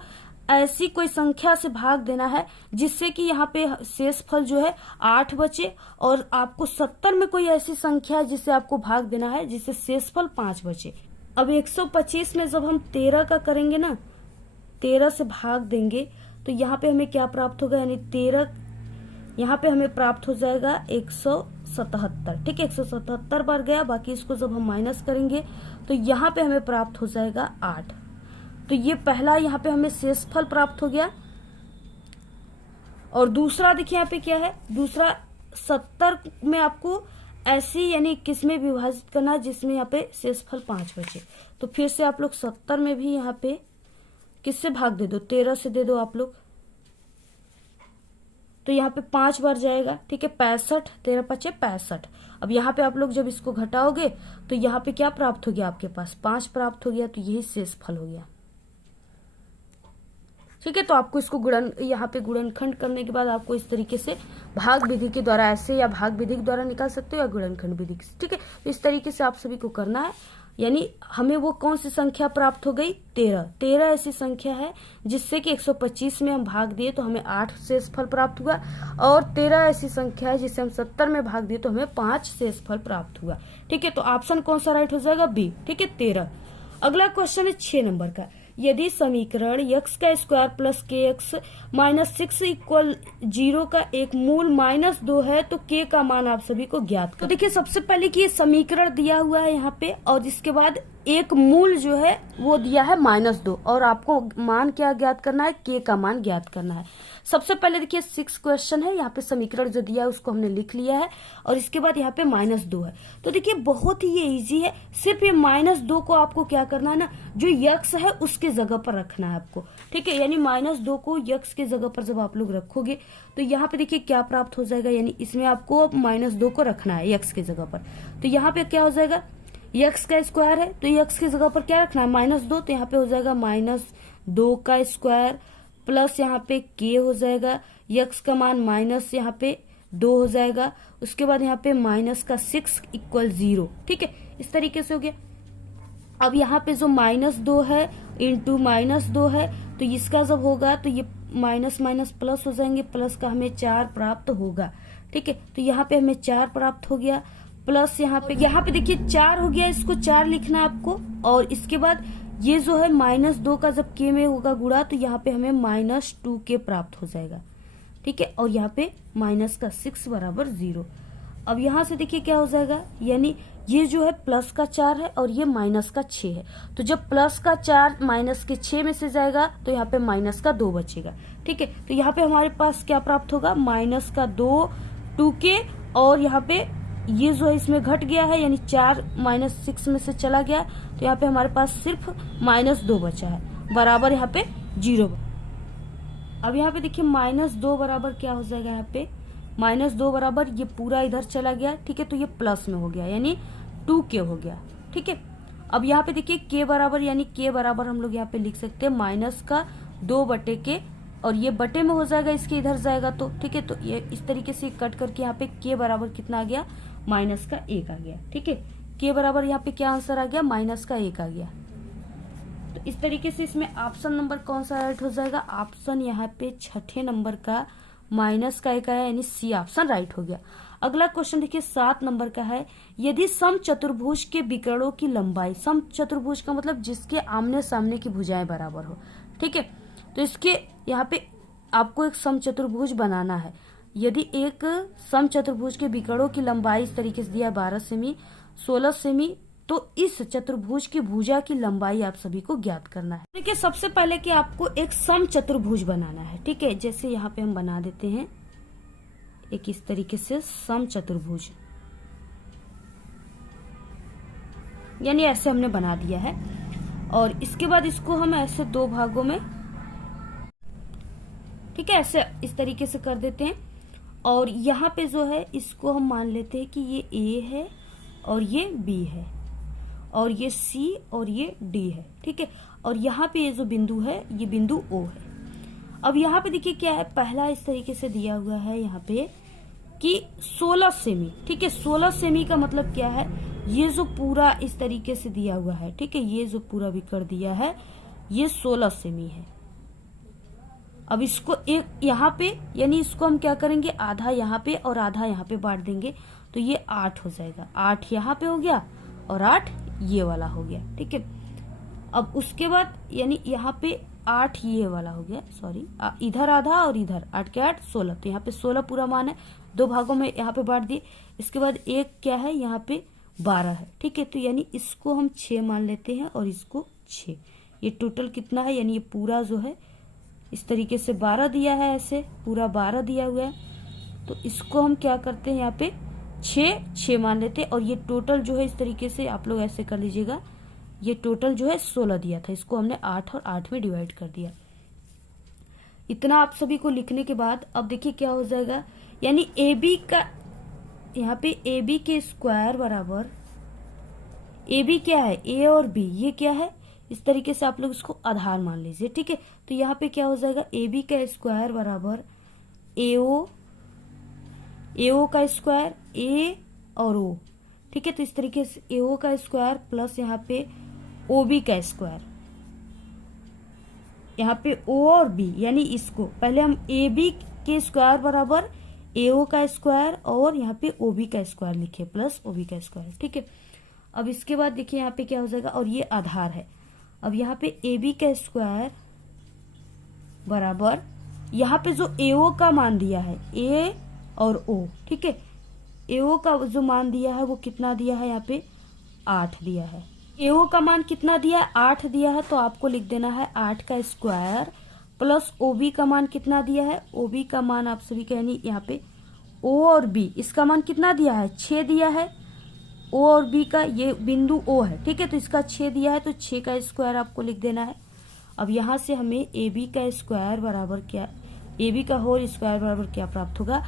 ऐसी कोई संख्या से भाग देना है जिससे कि यहाँ पे शेष फल जो है 8 बचे, और आपको 70 में कोई ऐसी संख्या है जिससे आपको भाग देना है जिससे शेष फल 5 बचे। अब 125 में जब हम 13 का करेंगे ना, 13 से भाग देंगे तो यहाँ पे हमें क्या प्राप्त होगा, यानी 13 यहाँ पे हमें प्राप्त हो जाएगा 177, ठीक है, 177 बार गया। बाकी इसको जब हम माइनस करेंगे तो यहाँ पे हमें प्राप्त हो जाएगा 8। तो ये पहला यहाँ पे हमें शेषफल प्राप्त हो गया। और दूसरा देखिए यहाँ पे क्या है, दूसरा 70 में आपको ऐसी यानी किस में विभाजित करना है जिसमें यहाँ पे शेषफल 5 बचे। तो फिर से आप लोग 70 में भी यहाँ पे किससे भाग दे दो, 13 से दे दो आप लोग, तो यहाँ पे 5 बार जाएगा, ठीक है, 65, 13 5 65। अब यहाँ पे आप लोग जब इसको घटाओगे तो यहाँ पे क्या प्राप्त हो गया, आपके पास 5 प्राप्त हो गया, तो यही शेषफल हो गया, ठीक है। तो आपको इसको यहाँ पे गुणनखंड करने के बाद आपको इस तरीके से भाग विधि के द्वारा ऐसे, या भाग विधि के द्वारा निकाल सकते हो या गुणनखंड विधि, ठीक है। तो इस तरीके से आप सभी को करना है। यानी हमें वो कौन सी संख्या प्राप्त हो गई, 13 ऐसी संख्या है जिससे कि 125 में हम भाग दिए तो हमें 8 शेषफल प्राप्त हुआ, और 13 ऐसी संख्या है जिसे हम 70 में भाग दिए तो हमें 5 शेषफल प्राप्त हुआ, ठीक है। तो ऑप्शन कौन सा राइट हो जाएगा, बी, ठीक है, 13। अगला क्वेश्चन है 6 नंबर का, यदि समीकरण x का square plus kx minus 6 equal 0 का एक मूल -2 है तो k का मान आप सभी को ज्ञात करो। तो देखिए सबसे पहले कि ये समीकरण दिया हुआ है यहाँ पे, और इसके बाद एक मूल जो है वो दिया है -2, और आपको मान क्या ज्ञात करना है, k का मान ज्ञात करना है। सबसे पहले देखिए 6 क्वेश्चन है, यहाँ पे समीकरण जो दिया है उसको हमने लिख लिया है, और इसके बाद यहाँ पे -2 है। तो देखिए बहुत ही ये इजी है, सिर्फ ये -2 को आपको क्या करना है ना, जो यक्स है उसके जगह पर रखना है आपको, ठीक है। यानी -2 को यक्स के जगह पर जब आप लोग रखोगे तो यहाँ पे देखिए क्या प्राप्त हो जाएगा, यानी इसमें आपको -2 को रखना है यक्स के जगह पर। तो यहाँ पे क्या हो जाएगा, यक्स का स्क्वायर है तो यक्स की जगह पर क्या रखना है, -2, तो यहाँ पे हो जाएगा -2 का स्क्वायर प्लस यहाँ पे k हो जाएगा, x का मान माइनस यहाँ पे 2 हो जाएगा, उसके बाद यहाँ पे माइनस का 6 इक्वल 0। ठीक है, इस तरीके से हो गया। अब यहाँ पे जो -2 है इंटू -2 है, तो इसका जब होगा तो ये माइनस माइनस प्लस हो जाएंगे, प्लस का हमें 4 प्राप्त होगा। ठीक है, तो यहाँ पे हमें 4 प्राप्त हो गया, प्लस यहाँ पे देखिए 4 हो गया, इसको 4 लिखना है आपको। और इसके बाद ये जो है -2 का जब k में होगा गुणा, तो यहाँ पे हमें -2k प्राप्त हो जाएगा। ठीक है, और यहाँ पे माइनस का 6 बराबर 0। अब यहाँ से देखिए क्या हो जाएगा, यानी ये जो है प्लस का 4 है और ये माइनस का 6 है, तो जब प्लस का 4 माइनस के 6 में से जाएगा तो यहाँ पे माइनस का 2 बचेगा। ठीक है, तो यहाँ पे हमारे पास क्या प्राप्त होगा, माइनस का 2k, और यहाँ पे ये जो है इसमें घट गया है, यानी 4 -6 में से चला गया, तो यहाँ पे हमारे पास सिर्फ -2 बचा है, बराबर यहाँ पे 0। अब यहाँ पे देखिए -2 बराबर क्या हो जाएगा, यहाँ पे -2 बराबर ये पूरा इधर चला गया। ठीक है, तो ये प्लस में हो गया, यानी 2k हो गया। ठीक है, अब यहाँ पे देखिए k बराबर, यानी k बराबर हम लोग यहाँ पे लिख सकते हैं माइनस का 2/k, और ये बटे में हो जाएगा, इसके इधर जाएगा तो। ठीक है, तो ये इस तरीके से कट करके यहाँ पे k बराबर कितना आ गया, -1 आ गया। ठीक है, k बराबर यहाँ पे क्या आंसर आ गया, -1 आ गया। तो इस तरीके से इसमें ऑप्शन नंबर कौन सा राइट हो जाएगा, ऑप्शन यहाँ पे 6ठे नंबर का -1 है, यानी सी ऑप्शन राइट हो गया। अगला क्वेश्चन देखिए 7 नंबर का है, यदि सम चतुर्भुज के विकर्णों की लंबाई, सम चतुर्भुज का मतलब जिसके आमने सामने की भुजाएं बराबर हो। ठीक है, तो इसके यहाँ पे आपको एक सम चतुर्भुज बनाना है। यदि एक सम चतुर्भुज के विकर्णों की लंबाई इस तरीके से दिया 12 सेमी, 16 सेमी, तो इस चतुर्भुज की भुजा की लंबाई आप सभी को ज्ञात करना है। देखिए सबसे पहले कि आपको एक सम चतुर्भुज बनाना है। ठीक है, जैसे यहाँ पे हम बना देते हैं एक इस तरीके से सम चतुर्भुज, यानी ऐसे हमने बना दिया है, और इसके बाद इसको हम ऐसे 2 भागों में, ठीक है, ऐसे इस तरीके से कर देते हैं। और यहाँ पे जो है इसको हम मान लेते हैं कि ये A है और ये B है, और ये C और ये D है। ठीक है, और यहाँ पे ये जो बिंदु है ये बिंदु O है। अब यहाँ पे देखिए क्या है, पहला इस तरीके से दिया हुआ है यहाँ पे कि 16 सेमी। ठीक है, 16 सेमी का मतलब क्या है, ये जो पूरा इस तरीके से दिया हुआ है, ठीक है, ये जो पूरा भी कर दिया है ये 16 सेमी है। अब इसको एक यहाँ पे, यानी इसको हम क्या करेंगे, आधा यहाँ पे और आधा यहाँ पे बांट देंगे, तो ये 8 हो जाएगा। 8 यहाँ पे हो गया और 8 ये वाला हो गया। ठीक है, अब उसके बाद यानी यहाँ पे 8 ये वाला हो गया, सॉरी, इधर आधा और इधर 8 के 8 16, तो यहाँ पे 16 पूरा मान है, 2 भागों में यहाँ पे बांट दिए। इसके बाद एक क्या है, यहाँ पे 12 है। ठीक है, तो यानी इसको हम 6 मान लेते हैं और इसको 6, ये टोटल कितना है, यानी ये पूरा जो है इस तरीके से 12 दिया है, ऐसे पूरा 12 दिया हुआ है, तो इसको हम क्या करते हैं, यहाँ पे 6 मान लेते हैं, और ये टोटल जो है इस तरीके से आप लोग ऐसे कर लीजिएगा, ये टोटल जो है 16 दिया था, इसको हमने 8 और 8 में डिवाइड कर दिया। इतना आप सभी को लिखने के बाद अब देखिए क्या हो जाएगा, यानी AB का, यहाँ पे AB के स्क्वायर बराबर, AB क्या है, A और B, ये क्या है, इस तरीके से आप लोग इसको आधार मान लीजिए। ठीक है, तो यहाँ पे क्या हो जाएगा, AB का स्क्वायर बराबर AO का स्क्वायर, A और O। ठीक है, तो इस तरीके से AO का स्क्वायर प्लस यहाँ पे OB का स्क्वायर, यहाँ पे O और B, यानी इसको पहले हम AB के स्क्वायर बराबर AO का स्क्वायर और यहाँ पे OB का स्क्वायर लिखे प्लस OB का स्क्वायर। ठीक है, अब इसके बाद देखिए यहाँ पे क्या हो जाएगा, और ये आधार है। अब यहाँ पे AB का स्क्वायर बराबर, यहाँ पे जो AO का मान दिया है A और O, ठीक है, AO का जो मान दिया है वो कितना दिया है, यहाँ पे 8 दिया है। AO का मान कितना दिया है, 8 दिया है, तो आपको लिख देना है 8 का स्क्वायर प्लस OB का मान कितना दिया है, OB का मान आप सभी का, यानी यहाँ पे O और B, इसका मान कितना दिया है, 6 दिया है। O और B का, ये बिंदु O है, ठीक है, तो इसका 6 दिया है, तो 6 का स्क्वायर आपको लिख देना है। अब यहाँ से हमें AB का स्क्वायर बराबर क्या, AB का होल स्क्वायर बराबर क्या प्राप्त होगा,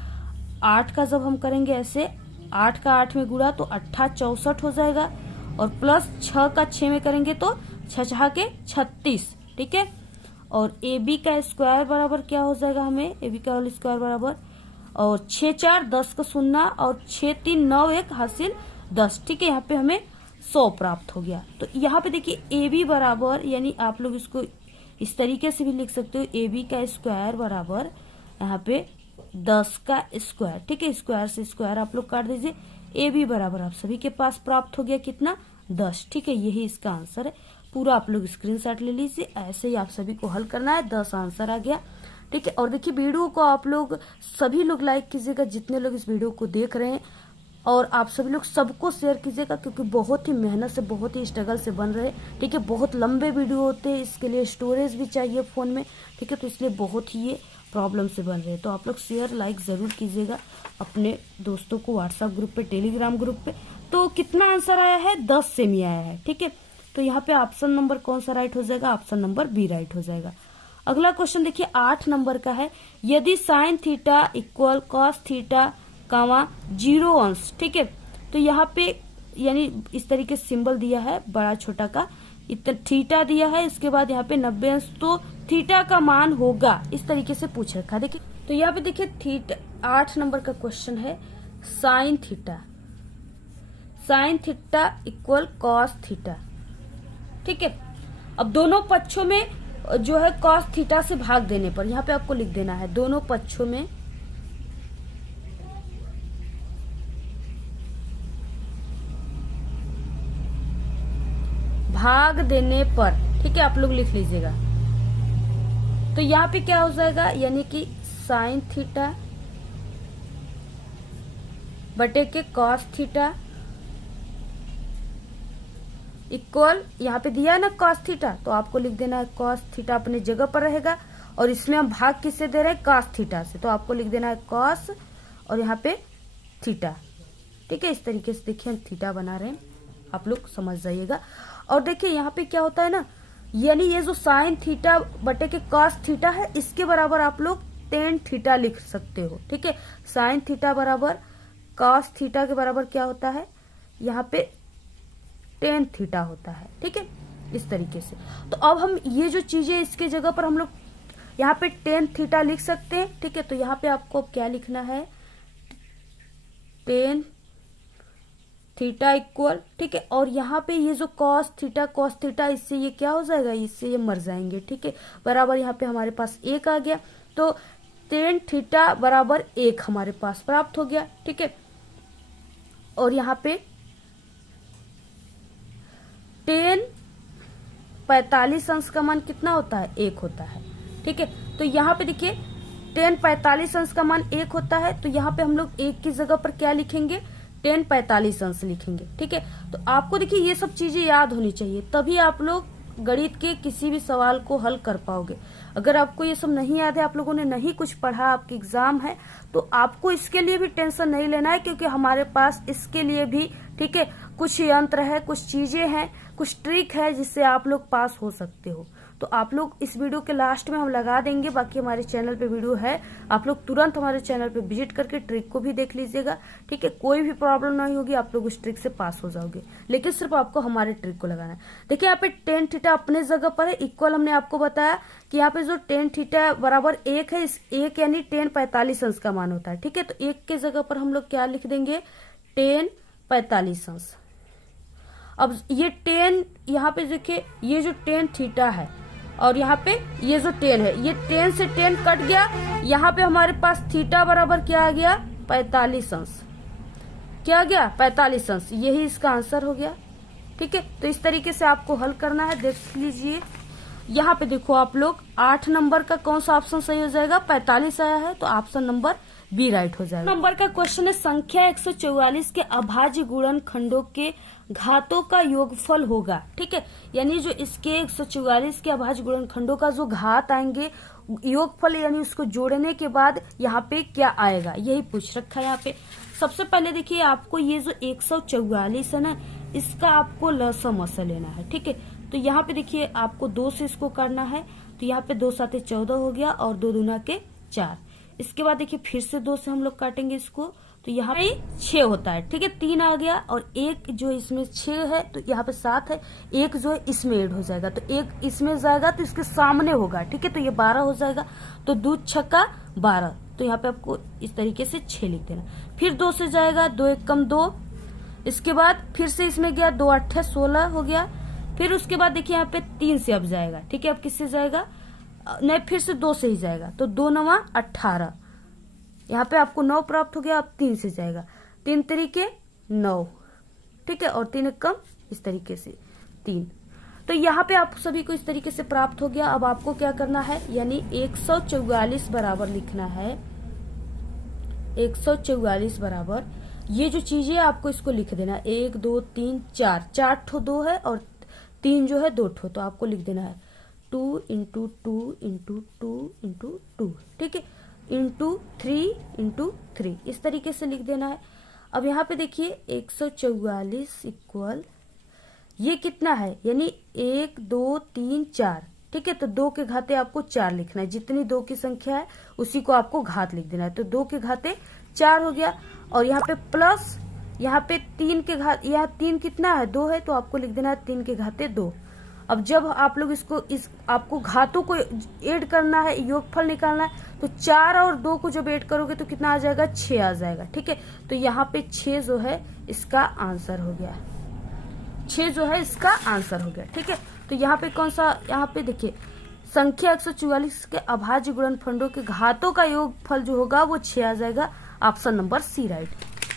8 का जब हम करेंगे ऐसे 8 का 8 में गुणा तो 8 64 हो जाएगा, और प्लस 6 का 6 में करेंगे तो 6 6 के 36। ठीक है, और ए बी का स्क्वायर बराबर क्या हो जाएगा, हमें ए बी का होल स्क्वायर बराबर, और 6 4 10 का 0 और 6 3 9 1 हासिल 10। ठीक है, यहाँ पे हमें 100 प्राप्त हो गया। तो यहाँ पे देखिए ए बी बराबर, यानी आप लोग इसको इस तरीके से भी लिख सकते हो, ए बी का स्क्वायर बराबर यहाँ पे 10 का स्क्वायर। ठीक है, स्क्वायर से स्क्वायर आप लोग काट दीजिए। ए बी बराबर आप सभी के पास प्राप्त हो गया कितना, 10। ठीक है, यही इसका आंसर है। पूरा आप लोग स्क्रीनशॉट ले लीजिए, ऐसे ही आप सभी को हल करना है। 10 आंसर आ गया। ठीक है, और देखिए वीडियो को आप लोग सभी लोग लाइक कीजिएगा, जितने लोग इस वीडियो को देख रहे हैं, और आप सभी लोग सबको शेयर कीजिएगा, क्योंकि बहुत ही मेहनत से, बहुत ही स्ट्रगल से बन रहे हैं। ठीक है, बहुत लंबे वीडियो होते हैं, इसके लिए स्टोरेज भी चाहिए फोन में। ठीक है, तो इसलिए बहुत ही ये प्रॉब्लम से बन रहे हैं। तो आप लोग शेयर लाइक जरूर कीजिएगा अपने दोस्तों को, व्हाट्सएप ग्रुप पे, टेलीग्राम ग्रुप पे। तो कितना आंसर आया है, 10 सेमी आया है। ठीक है, तो यहाँ पे ऑप्शन नंबर कौन सा राइट हो जाएगा, ऑप्शन नंबर बी राइट हो जाएगा। अगला क्वेश्चन देखिए 8 नंबर का है, यदि sine theta equal cos theta comma 0 अंश। ठीक है, तो यहाँ पे यानी इस तरीके से सिंबल दिया है बड़ा छोटा का, इतना थीटा दिया है, इसके बाद यहाँ पे 90 अंश, तो थीटा का मान होगा, इस तरीके से पूछ रखा है। देखिए तो यहाँ पे देखिए थीटा 8 नंबर का क्वेश्चन है, sign theta equal cos theta. ठीक है, अब दोनों पक्षों में जो है कॉस थीटा से भाग देने पर यहाँ पे आपको लिख देना है, दोनों पक्षों में भाग देने पर। ठीक है, आप लोग लिख लीजिएगा। तो यहाँ पे क्या हो जाएगा, यानी कि साइन थीटा बटे के कॉस थीटा इक्वल, यहाँ पे दिया है ना कॉस थीटा, तो आपको लिख देना है कॉस थीटा अपनी जगह पर रहेगा, और इसमें हम भाग किससे दे रहे हैं, कॉस थीटा से, तो आपको लिख देना है कॉस और यहाँ पे थीटा। ठीक है, इस तरीके से देखिए हम थीटा बना रहे हैं, आप लोग समझ जाइएगा। और देखिए यहाँ पे क्या होता है ना, यानी ये जो साइन थीटा बटे के कॉस थीटा है, इसके बराबर आप लोग टेन थीटा लिख सकते हो। ठीक है, साइन थीटा बराबर कॉस थीटा के बराबर क्या होता है, यहाँ पे टेन थीटा होता है। ठीक है, इस तरीके से। तो अब हम ये जो चीजें इसके जगह पर हम लोग यहाँ पे टेन थीटा लिख सकते हैं। ठीक है, तो यहाँ पे आपको अब क्या लिखना है, टेन थीटा इक्वल। ठीक है, और यहाँ पे ये जो कॉस थीटा इससे ये क्या हो जाएगा, इससे ये मर जाएंगे। ठीक है, बराबर यहाँ पे हमारे पास 1 आ गया, तो टेन थीटा बराबर 1 हमारे पास प्राप्त हो गया। ठीक है, और यहाँ पे टेन 45 अंश का मान कितना होता है, 1 होता है। ठीक है, तो यहाँ पे देखिए टेन 45 अंश का मान 1 होता है, तो यहाँ पे हम लोग 1 की जगह पर क्या लिखेंगे, टेन 45 अंश लिखेंगे। ठीक है, तो आपको देखिए ये सब चीजें याद होनी चाहिए, तभी आप लोग गणित के किसी भी सवाल को हल कर पाओगे। अगर आपको ये सब नहीं याद है, आप लोगों ने नहीं कुछ पढ़ा, आपकी एग्जाम है, तो आपको इसके लिए भी टेंशन नहीं लेना है, क्योंकि हमारे पास इसके लिए भी ठीक है कुछ यंत्र है, कुछ चीजें हैं, कुछ ट्रिक है, जिससे आप लोग पास हो सकते हो। तो आप लोग इस वीडियो के लास्ट में हम लगा देंगे, बाकी हमारे चैनल पे वीडियो है, आप लोग तुरंत हमारे चैनल पे विजिट करके ट्रिक को भी देख लीजिएगा। ठीक है, कोई भी प्रॉब्लम नहीं होगी, आप लोग उस ट्रिक से पास हो जाओगे, लेकिन सिर्फ आपको हमारे ट्रिक को लगाना है। देखिए यहाँ पे टेन थीटा अपने जगह पर है, इक्वल हमने आपको बताया कि यहाँ पे जो टेन थीटा बराबर 1 है, इस 1 यानी टेन 45 अंश का मान होता है। ठीक है, तो 1 के जगह पर हम लोग क्या लिख देंगे, टेन 45 अंश। अब ये टेन यहाँ पे देखिए, ये जो टेन थीटा है और यहाँ पे ये जो टेन है, ये टेन से टेन कट गया, यहाँ पे हमारे पास थीटा बराबर क्या आ गया, 45 अंश। क्या आ गया, 45 अंश, यही इसका आंसर हो गया। ठीक है, तो इस तरीके से आपको हल करना है। देख लीजिए यहाँ पे देखो आप लोग 8 नंबर का कौन सा ऑप्शन सही हो जाएगा, 45 आया है, तो ऑप्शन नंबर बी राइट हो जाएगा। नंबर का क्वेश्चन है, संख्या 144 के अभाज्य गुणनखंडों के घातों का योगफल होगा। ठीक है, यानी जो इसके 144 के अभाज्य गुणनखंडों का जो घात आएंगे, योगफल यानी उसको जोड़ने के बाद यहाँ पे क्या आएगा, यही पूछ रखा है यहाँ पे। सबसे पहले देखिए आपको ये जो 144 है ना, इसका आपको लसमस लेना है। ठीक है, तो यहाँ पे देखिए आपको 2 से इसको करना है, तो यहाँ पे 2 साते 14 हो गया और 2 दूना के 4। इसके बाद देखिए फिर से 2 से हम लोग काटेंगे इसको, तो यहाँ पे 6 होता है, ठीक है। 3 आ गया और एक जो इसमें 6 है तो यहाँ पे 7 है, एक जो है इसमें ऐड हो जाएगा तो एक इसमें जाएगा तो इसके सामने होगा, ठीक है। तो ये 12 हो जाएगा, तो 2 छक्का 12, तो यहाँ पे आपको इस तरीके से 6 लिख देना। फिर 2 से जाएगा, 2 एक कम 2, इसके बाद फिर से इसमें गया 2 8 16 हो गया। फिर उसके बाद देखिए यहाँ पे 3 से अब जाएगा, ठीक है। अब किससे जाएगा, नहीं फिर से 2 से ही जाएगा, तो 2 9 18, यहाँ पे आपको 9 प्राप्त हो गया। अब 3 से जाएगा, 3 तरीके 9, ठीक है, और 3 एक कम इस तरीके से 3। तो यहाँ पे आप सभी को इस तरीके से प्राप्त हो गया। अब आपको क्या करना है, यानी 144 बराबर लिखना है, 144 बराबर ये जो चीजें आपको इसको लिख देना, 1 2 3 4, 4 ठो 2 है और 3 जो है 2 ठो, तो आपको लिख देना है 2 इंटू 2 इंटू 2 इंटू 2, ठीक है, इंटू 3 इंटू 3, इस तरीके से लिख देना है। अब यहाँ पे देखिए 144 इक्वल ये कितना है, यानी 1 2 3 4, ठीक है। तो 2 के घाते आपको 4 लिखना है, जितनी 2 की संख्या है उसी को आपको घात लिख देना है। तो 2 के घाते 4 हो गया, और यहाँ पे प्लस यहाँ पे 3 के घात, यहाँ 3 कितना है 2 है, तो आपको लिख देना है 3 के घाते 2। अब जब आप लोग इसको आपको घातों को ऐड करना है, योगफल निकालना है, तो 4 और 2 को जब ऐड करोगे तो कितना आ जाएगा, 6 आ जाएगा, ठीक है। तो यहाँ पे 6 जो है इसका आंसर हो गया, 6 जो है इसका आंसर हो गया, ठीक है। तो यहाँ पे कौन सा, यहाँ पे देखिए संख्या 144 के अभाज्य गुणनफंडों के घातों का योगफल जो होगा वो 6 आ जाएगा, ऑप्शन नंबर सी राइट।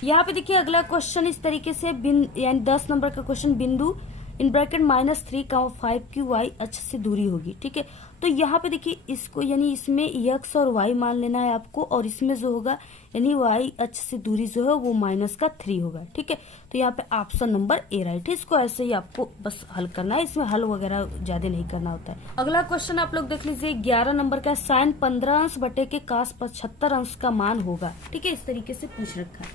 यहाँ पे देखिए अगला क्वेश्चन इस तरीके से यानी 10 नंबर का क्वेश्चन, बिंदु इन ब्रैकेट -3, 5 की y अक्ष से दूरी होगी, ठीक है। तो यहाँ पे देखिए इसको यानी इसमें x और y मान लेना है आपको, और इसमें जो होगा यानी y अक्ष से दूरी जो है वो -3 होगा, ठीक है। तो यहाँ पे ऑप्शन नंबर ए राइट है। इसको ऐसे ही आपको बस हल करना है, इसमें हल वगैरह ज्यादा नहीं करना होता है। अगला क्वेश्चन आप लोग देख लीजिए 11 नंबर का, साइन 15 अंश बटे के कास 75 अंश का मान होगा, ठीक है, इस तरीके से पूछ रखा है।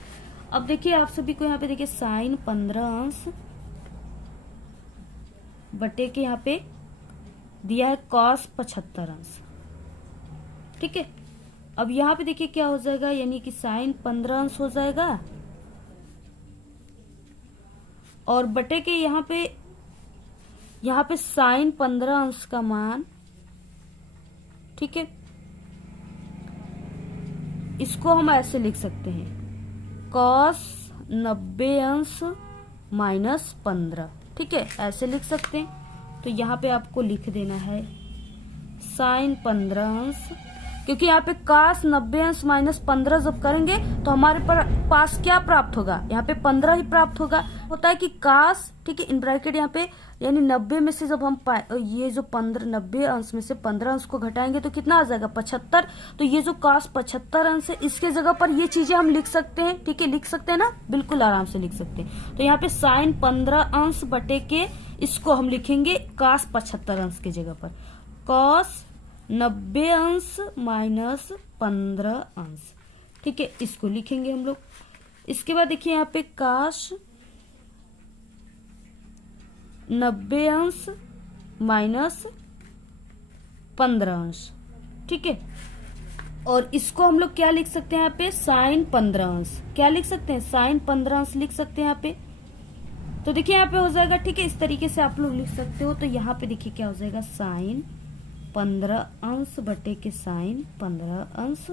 अब देखिए आप सभी को यहाँ पे देखिए साइन 15 अंश बटे के यहाँ पे दिया है कॉस 75 अंश, ठीक है। अब यहाँ पे देखिए क्या हो जाएगा, यानी कि साइन 15 अंश हो जाएगा, और बटे के यहाँ पे साइन 15 अंश का मान, ठीक है, इसको हम ऐसे लिख सकते हैं कॉस 90 अंश -15, ठीक है, ऐसे लिख सकते हैं। तो यहाँ पे आपको लिख देना है साइन 15 अंश, क्योंकि यहाँ पे कास 90 अंश -15 जब करेंगे तो हमारे पास क्या प्राप्त होगा, यहाँ पे 15 ही प्राप्त होगा। होता है कि कास, ठीक है, इन ब्रैकेट यहाँ पे यानी 90 में से जब हम ये जो 90 अंश में से 15 अंश को घटाएंगे तो कितना आ जाएगा 75। तो ये जो कास 75 अंश है इसके जगह पर ये चीजें हम लिख सकते हैं, ठीक है, लिख सकते हैं ना, बिल्कुल आराम से लिख सकते हैं। तो यहाँ पे साइन 15 अंश बटे के इसको हम लिखेंगे कास 75 अंश की जगह पर कॉस 90 अंश -15 अंश, ठीक है, इसको लिखेंगे हम लोग। इसके बाद देखिए यहाँ पे काश 90 अंश -15 अंश, ठीक है, और इसको हम लोग क्या लिख सकते हैं यहाँ पे साइन 15 अंश, क्या लिख सकते हैं साइन 15 अंश लिख सकते हैं यहाँ पे। तो देखिए यहाँ पे हो जाएगा, ठीक है, इस तरीके से आप लोग लिख सकते हो। तो यहाँ पे देखिए क्या हो जाएगा साइन 15 अंश बटे के साइन 15 अंश,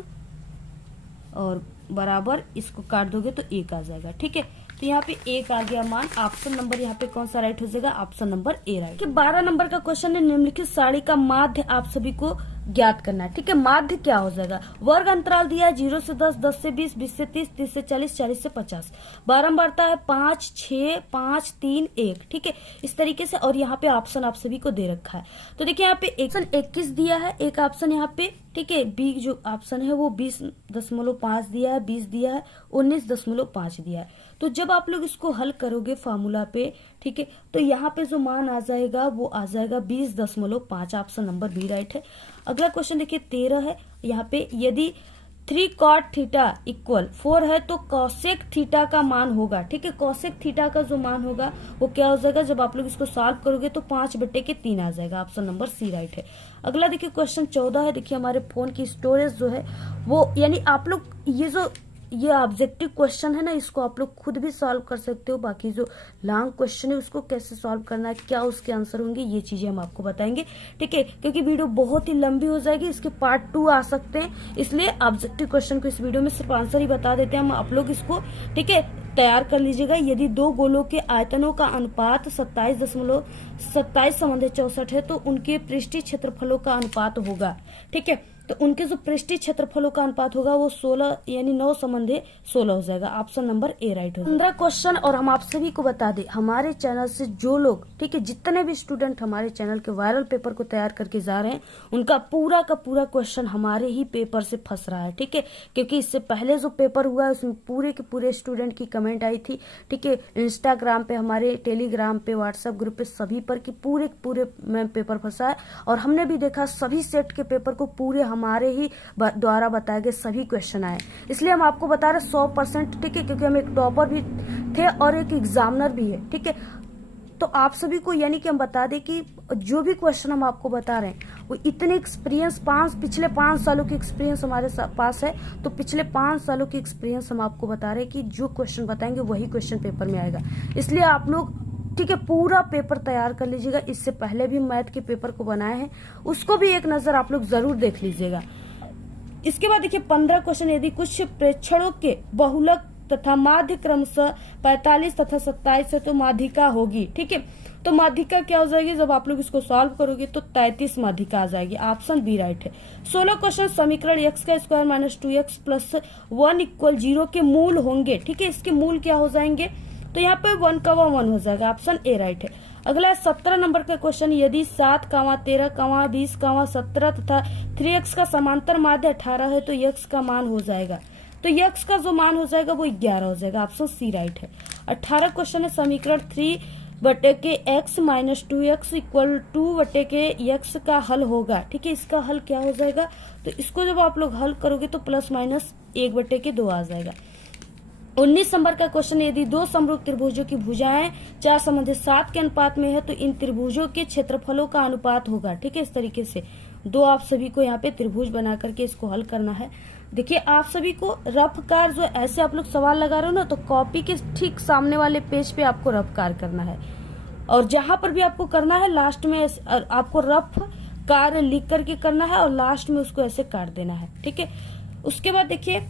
और बराबर इसको काट दोगे तो 1 आ जाएगा, ठीक है। तो यहाँ पे 1 आ गया मान, ऑप्शन नंबर यहाँ पे कौन सा राइट हो जाएगा, option number A right. 12 number का क्वेश्चन है, निम्नलिखित सारणी का माध्य आप सभी को ज्ञात करना है, ठीक है। माध्य क्या हो जाएगा, वर्ग अंतराल दिया है 0 से 10, 10 से 20, 20 से 30, 30 से 40, 40 से 50, बारंबारता है 5 6 5 3 1, ठीक है, इस तरीके से। और यहाँ पे ऑप्शन आप सभी को दे रखा है। तो देखिए यहाँ पे ऑप्शन 21 दिया है, एक ऑप्शन यहाँ पे, ठीक है, बी जो ऑप्शन है वो 20.5 दिया है, 20 दिया है, 19.5 दिया है। तो जब आप लोग इसको हल करोगे फार्मूला पे, ठीक है, तो यहाँ पे जो मान आ जाएगा वो आ जाएगा 20.5, ऑप्शन नंबर बी राइट है। अगला क्वेश्चन देखिए 13 है, यहाँ पे यदि 3 cot थीटा इक्वल 4 है तो कॉसेक थीटा का मान होगा, ठीक है, कॉसेक थीटा का जो मान होगा वो क्या हो जाएगा, जब आप लोग इसको सॉल्व करोगे तो 5/3 आ जाएगा, ऑप्शन नंबर सी राइट है। अगला देखिए क्वेश्चन 14 है, देखिए हमारे फोन की स्टोरेज जो है वो, यानी आप लोग ये जो ये ऑब्जेक्टिव क्वेश्चन है ना, इसको आप लोग खुद भी सॉल्व कर सकते हो। बाकी जो लॉन्ग क्वेश्चन है उसको कैसे सॉल्व करना है, क्या उसके आंसर होंगे, ये चीजें हम आपको बताएंगे, ठीक है। क्योंकि वीडियो बहुत ही लंबी हो जाएगी, इसके पार्ट 2 आ सकते हैं, इसलिए ऑब्जेक्टिव क्वेश्चन को इस वीडियो में सिर्फ आंसर ही बता देते हैं हम। आप लोग इसको, ठीक है, तैयार कर लीजिएगा। यदि दो गोलों के आयतनों का अनुपात 27.64 है तो उनके पृष्ठीय क्षेत्रफलों का अनुपात होगा, ठीक है। तो उनके जो पृष्ठीय क्षेत्रफलों का अनुपात होगा वो 16 यानी 9 संबंधे 16 हो जाएगा। ऑप्शन नंबर ए राइट हो। 15 क्वेश्चन। और हम आप सभी को बता दें, हमारे चैनल से जो लोग, ठीक है, जितने भी स्टूडेंट हमारे चैनल के वायरल पेपर को तैयार करके जा रहे हैं, उनका पूरा का पूरा क्वेश्चन हमारे ही पेपर से फंस रहा है, ठीक है। क्योंकि इससे पहले जो पेपर हुआ है उसमें पूरे के पूरे स्टूडेंट की कमेंट आई थी, ठीक है, इंस्टाग्राम पे, हमारे टेलीग्राम पे, व्हाट्सएप ग्रुप पे, सभी पर कि पूरे में पेपर फंसा है। और हमने भी देखा सभी सेट के पेपर को पूरे हमारे ही द्वारा बताए गए सभी क्वेश्चन आए, इसलिए हम आपको बता रहे 100%, ठीक है। क्योंकि हम एक टॉपर भी थे और एक एग्जामिनर भी है, ठीक है। तो आप सभी को यानी कि हम बता दें कि जो भी क्वेश्चन हम आपको बता रहे हैं वो इतने एक्सपीरियंस, पिछले 5 सालों की एक्सपीरियंस हमारे पास है। तो पिछले 5 सालों की एक्सपीरियंस हम आपको बता रहे हैं कि जो क्वेश्चन बताएंगे वही क्वेश्चन पेपर में आएगा। इसलिए आप लोग, ठीक है, पूरा पेपर तैयार कर लीजिएगा। इससे पहले भी मैथ के पेपर को बनाए हैं, उसको भी एक नजर आप लोग जरूर देख लीजिएगा। इसके बाद देखिए 15 क्वेश्चन। यदि कुछ प्रेक्षणों के बहुलक तथा माध्य क्रमशः 45 तथा 27 है तो माध्यिका होगी, ठीक है। तो माध्यिका क्या हो जाएगी, जब आप लोग इसको सॉल्व करोगे तो 33 माध्यिका आ जाएगी। ऑप्शन बी राइट है। 16 क्वेश्चन। समीकरण x का square minus 2x plus 1 equal 0 के मूल होंगे, ठीक है। इसके मूल क्या हो जाएंगे, तो यहाँ पे 1 का 1 हो जाएगा। ऑप्शन ए राइट है। अगला 17 नंबर का क्वेश्चन। यदि 7, 13, 20, 17 तथा 3x का समांतर माध्य 18 है तो x का मान हो जाएगा, तो x का जो मान हो जाएगा वो 11 हो जाएगा। ऑप्शन सी राइट है। 18 क्वेश्चन है। समीकरण 3/x minus 2x equal 2/x का हल होगा, ठीक है। इसका हल क्या हो जाएगा, तो इसको जब आप लोग हल करोगे तो प्लस माइनस 1/2 आ जाएगा। 19 नंबर का क्वेश्चन। यदि दो समरूप त्रिभुजों की भुजाएं 4:7 के अनुपात में है तो इन त्रिभुजों के क्षेत्रफलों का अनुपात होगा, ठीक है। इस तरीके से दो आप सभी को यहाँ पे त्रिभुज बना करके इसको हल करना है। देखिए आप सभी को रफ कार, जो ऐसे आप लोग सवाल लगा रहे हो ना, तो कॉपी के ठीक सामने वाले पेज पे आपको रफ कार करना है, और जहां पर भी आपको करना है लास्ट में आपको रफ कार लिख करके करना है और लास्ट में उसको ऐसे काट देना है, ठीक है। उसके बाद देखिए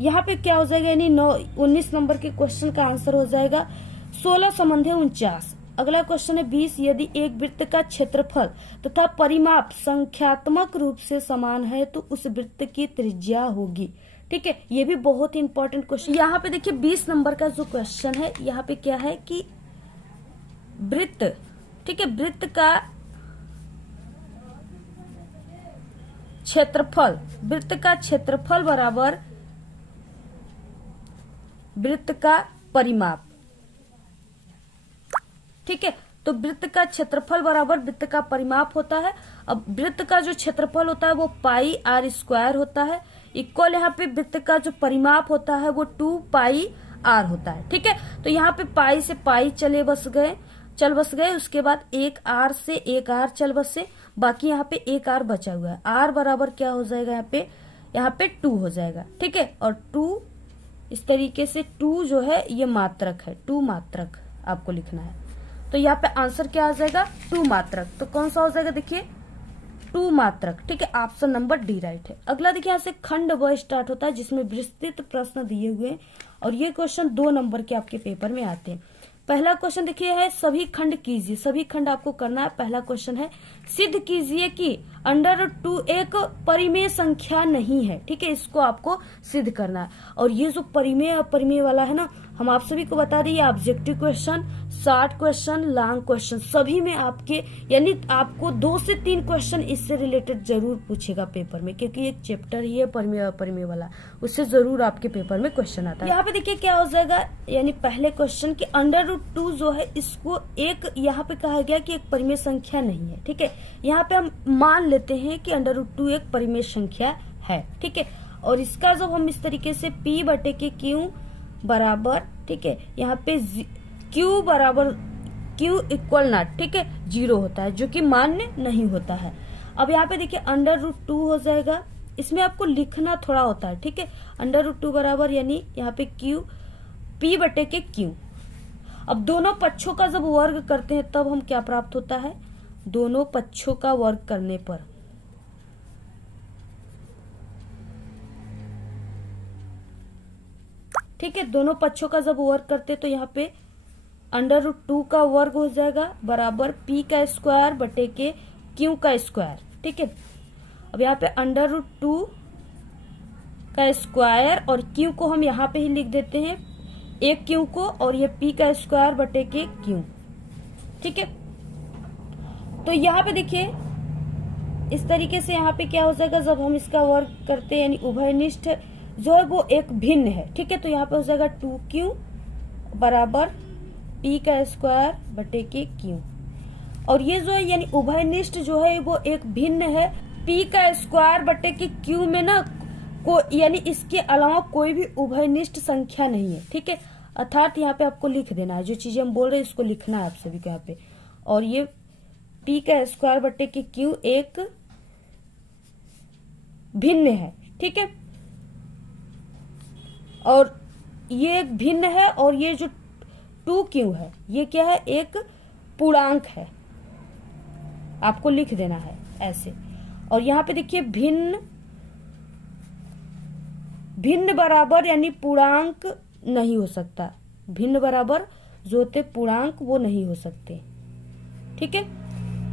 यहाँ पे क्या हो जाएगा, यानी 19 नंबर के क्वेश्चन का आंसर हो जाएगा 16 संबंधे 49। अगला क्वेश्चन है 20। यदि एक वृत्त का क्षेत्रफल तथा परिमाप संख्यात्मक रूप से समान है तो उस वृत्त की त्रिज्या होगी, ठीक है। ये भी बहुत ही इंपॉर्टेंट क्वेश्चन। यहाँ पे देखिए 20 नंबर का जो क्वेश्चन है, यहाँ पे क्या है कि वृत्त, ठीक है, वृत्त का क्षेत्रफल बराबर वृत्त का परिमाप, ठीक है। तो वृत्त का क्षेत्रफल बराबर वृत्त का परिमाप होता है। अब वृत्त का जो क्षेत्रफल होता है वो पाई आर स्क्वायर होता है, इक्वल यहाँ पे वृत्त का जो परिमाप होता है वो 2 पाई आर होता है, ठीक है। तो यहाँ पे पाई से पाई चल बस गए। उसके बाद एक आर से एक आर चल बसे, बाकी यहाँ पे एक आर बचा हुआ है। आर बराबर क्या हो जाएगा, यहाँ पे 2 हो जाएगा, ठीक है। और 2 इस तरीके से 2 जो है ये मात्रक है, 2 मात्रक आपको लिखना है। तो यहाँ पे आंसर क्या आ जाएगा, 2 मात्रक। तो कौन सा हो जाएगा, देखिए 2 मात्रक, ठीक है। ऑप्शन नंबर डी राइट है। अगला देखिए यहाँ से खंड व स्टार्ट होता है जिसमें विस्तृत प्रश्न दिए हुए हैं और ये क्वेश्चन 2 नंबर के आपके पेपर में आते हैं। पहला क्वेश्चन देखिए है सभी खंड कीजिए, सभी खंड आपको करना है। पहला क्वेश्चन है सिद्ध कीजिए कि √2 एक परिमेय संख्या नहीं है, ठीक है। इसको आपको सिद्ध करना है। और ये जो परिमेय अपरिमेय वाला है ना, हम आप सभी को बता दें, ये objective question, short question, long question सभी में आपके, यानी आपको 2 से 3 क्वेश्चन इससे रिलेटेड जरूर पूछेगा पेपर में, क्योंकि एक चैप्टर ही है परिमेय अपरिमेय वाला, उससे जरूर आपके पेपर में क्वेश्चन आता है। यहाँ पे देखिए क्या हो जाएगा, यानी पहले क्वेश्चन की √2 जो है इसको एक, यहाँ पे कहा गया कि एक परिमेय संख्या नहीं है, ठीक है। यहाँ पे हम मान लेते हैं कि √2 एक परिमेय संख्या है, ठीक है। और इसका जब हम इस तरीके से P/Q बराबर, ठीक है, यहाँ पे Q बराबर Q इक्वल नॉट, ठीक है, 0 होता है, जो कि मान्य नहीं होता है। अब यहाँ पे देखिए √2 हो जाएगा, इसमें आपको लिखना थोड़ा होता है, ठीक है। √2 बराबर यानी यहाँ पे क्यू P बटे के क्यू। अब दोनों पक्षों का जब वर्ग करते हैं तब हम क्या प्राप्त होता है, दोनों पक्षों का वर्ग करने पर ठीक है, दोनों पक्षों का जब वर्ग करते तो यहाँ पे √2 का वर्ग हो जाएगा बराबर P का स्क्वायर बटे के Q का स्क्वायर, ठीक है। अब यहाँ पे √2 का स्क्वायर और Q को हम यहाँ पे ही लिख देते हैं, एक Q को, और ये P का स्क्वायर बटे के Q, ठीक है। तो यहाँ पे देखिए इस तरीके से यहाँ पे क्या हो जाएगा, जब हम इसका वर्ग करते हैं यानी उभयनिष्ठ जो है वो एक भिन्न है, ठीक है। तो यहाँ पे हो जाएगा 2Q बराबर P का स्क्वायर बटे के Q, और ये जो है यानी उभयनिष्ठ जो है वो एक भिन्न है। P का स्क्वायर बटे के Q में ना यानी इसके अलावा कोई भी उभयनिष्ठ संख्या नहीं है, ठीक है। अर्थात यहाँ पे आपको लिख देना है, जो चीजें हम बोल रहे हैं इसको लिखना है आप सभी को यहाँ पे। और ये P का स्क्वायर बटे के Q एक भिन्न है, ठीक है। और ये एक भिन्न है, और ये जो 2Q है ये क्या है, एक पूर्णांक है, आपको लिख देना है ऐसे। और यहाँ पे देखिए भिन्न बराबर यानी पूर्णांक नहीं हो सकता, भिन्न बराबर जो होते पूर्णांक वो नहीं हो सकते, ठीक है।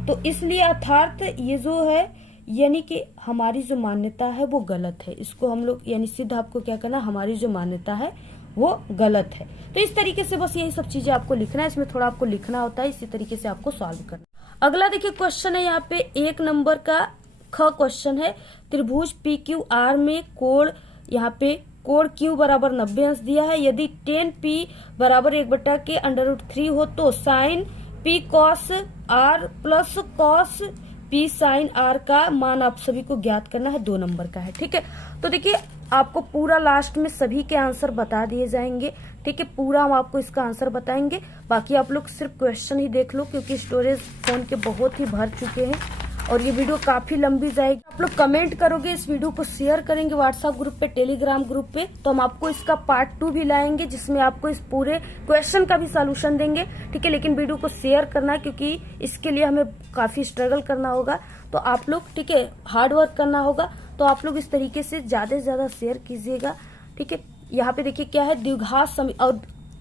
तो इसलिए अर्थात ये जो है यानी कि हमारी जो मान्यता है वो गलत है, इसको हम लोग यानी सिद्ध आपको क्या करना, हमारी जो मान्यता है वो गलत है। तो इस तरीके से बस यही सब चीजें आपको लिखना है, इसमें थोड़ा आपको लिखना होता है, इसी तरीके से आपको सॉल्व करना। अगला देखिए क्वेश्चन है यहाँ पे 1 नंबर का ख क्वेश्चन है, त्रिभुज PQR में कोण यहाँ पे कोण Q बराबर 90 अंश दिया है। यदि tan P बराबर 1/के √3 हो तो sine P cos R plus cos P sin R का मान आप सभी को ज्ञात करना है, 2 नंबर का है, ठीक है। तो देखिए आपको पूरा लास्ट में सभी के आंसर बता दिए जाएंगे, ठीक है। पूरा हम आपको इसका आंसर बताएंगे, बाकी आप लोग सिर्फ क्वेश्चन ही देख लो क्योंकि स्टोरेज फोन के बहुत ही भर चुके हैं और ये वीडियो काफी लंबी जाएगी। आप लोग कमेंट करोगे, इस वीडियो को शेयर करेंगे व्हाट्सएप ग्रुप पे, टेलीग्राम ग्रुप पे, तो हम आपको इसका पार्ट 2 भी लाएंगे जिसमें आपको इस पूरे क्वेश्चन का भी सॉल्यूशन देंगे, ठीक है। लेकिन वीडियो को शेयर करना है क्योंकि इसके लिए हमें काफी स्ट्रगल करना होगा, तो आप लोग ठीक है हार्ड वर्क करना होगा, तो आप लोग इस तरीके से ज्यादा से ज्यादा शेयर कीजिएगा, ठीक है। यहाँ पे देखिए क्या है द्विघात समीकरण, और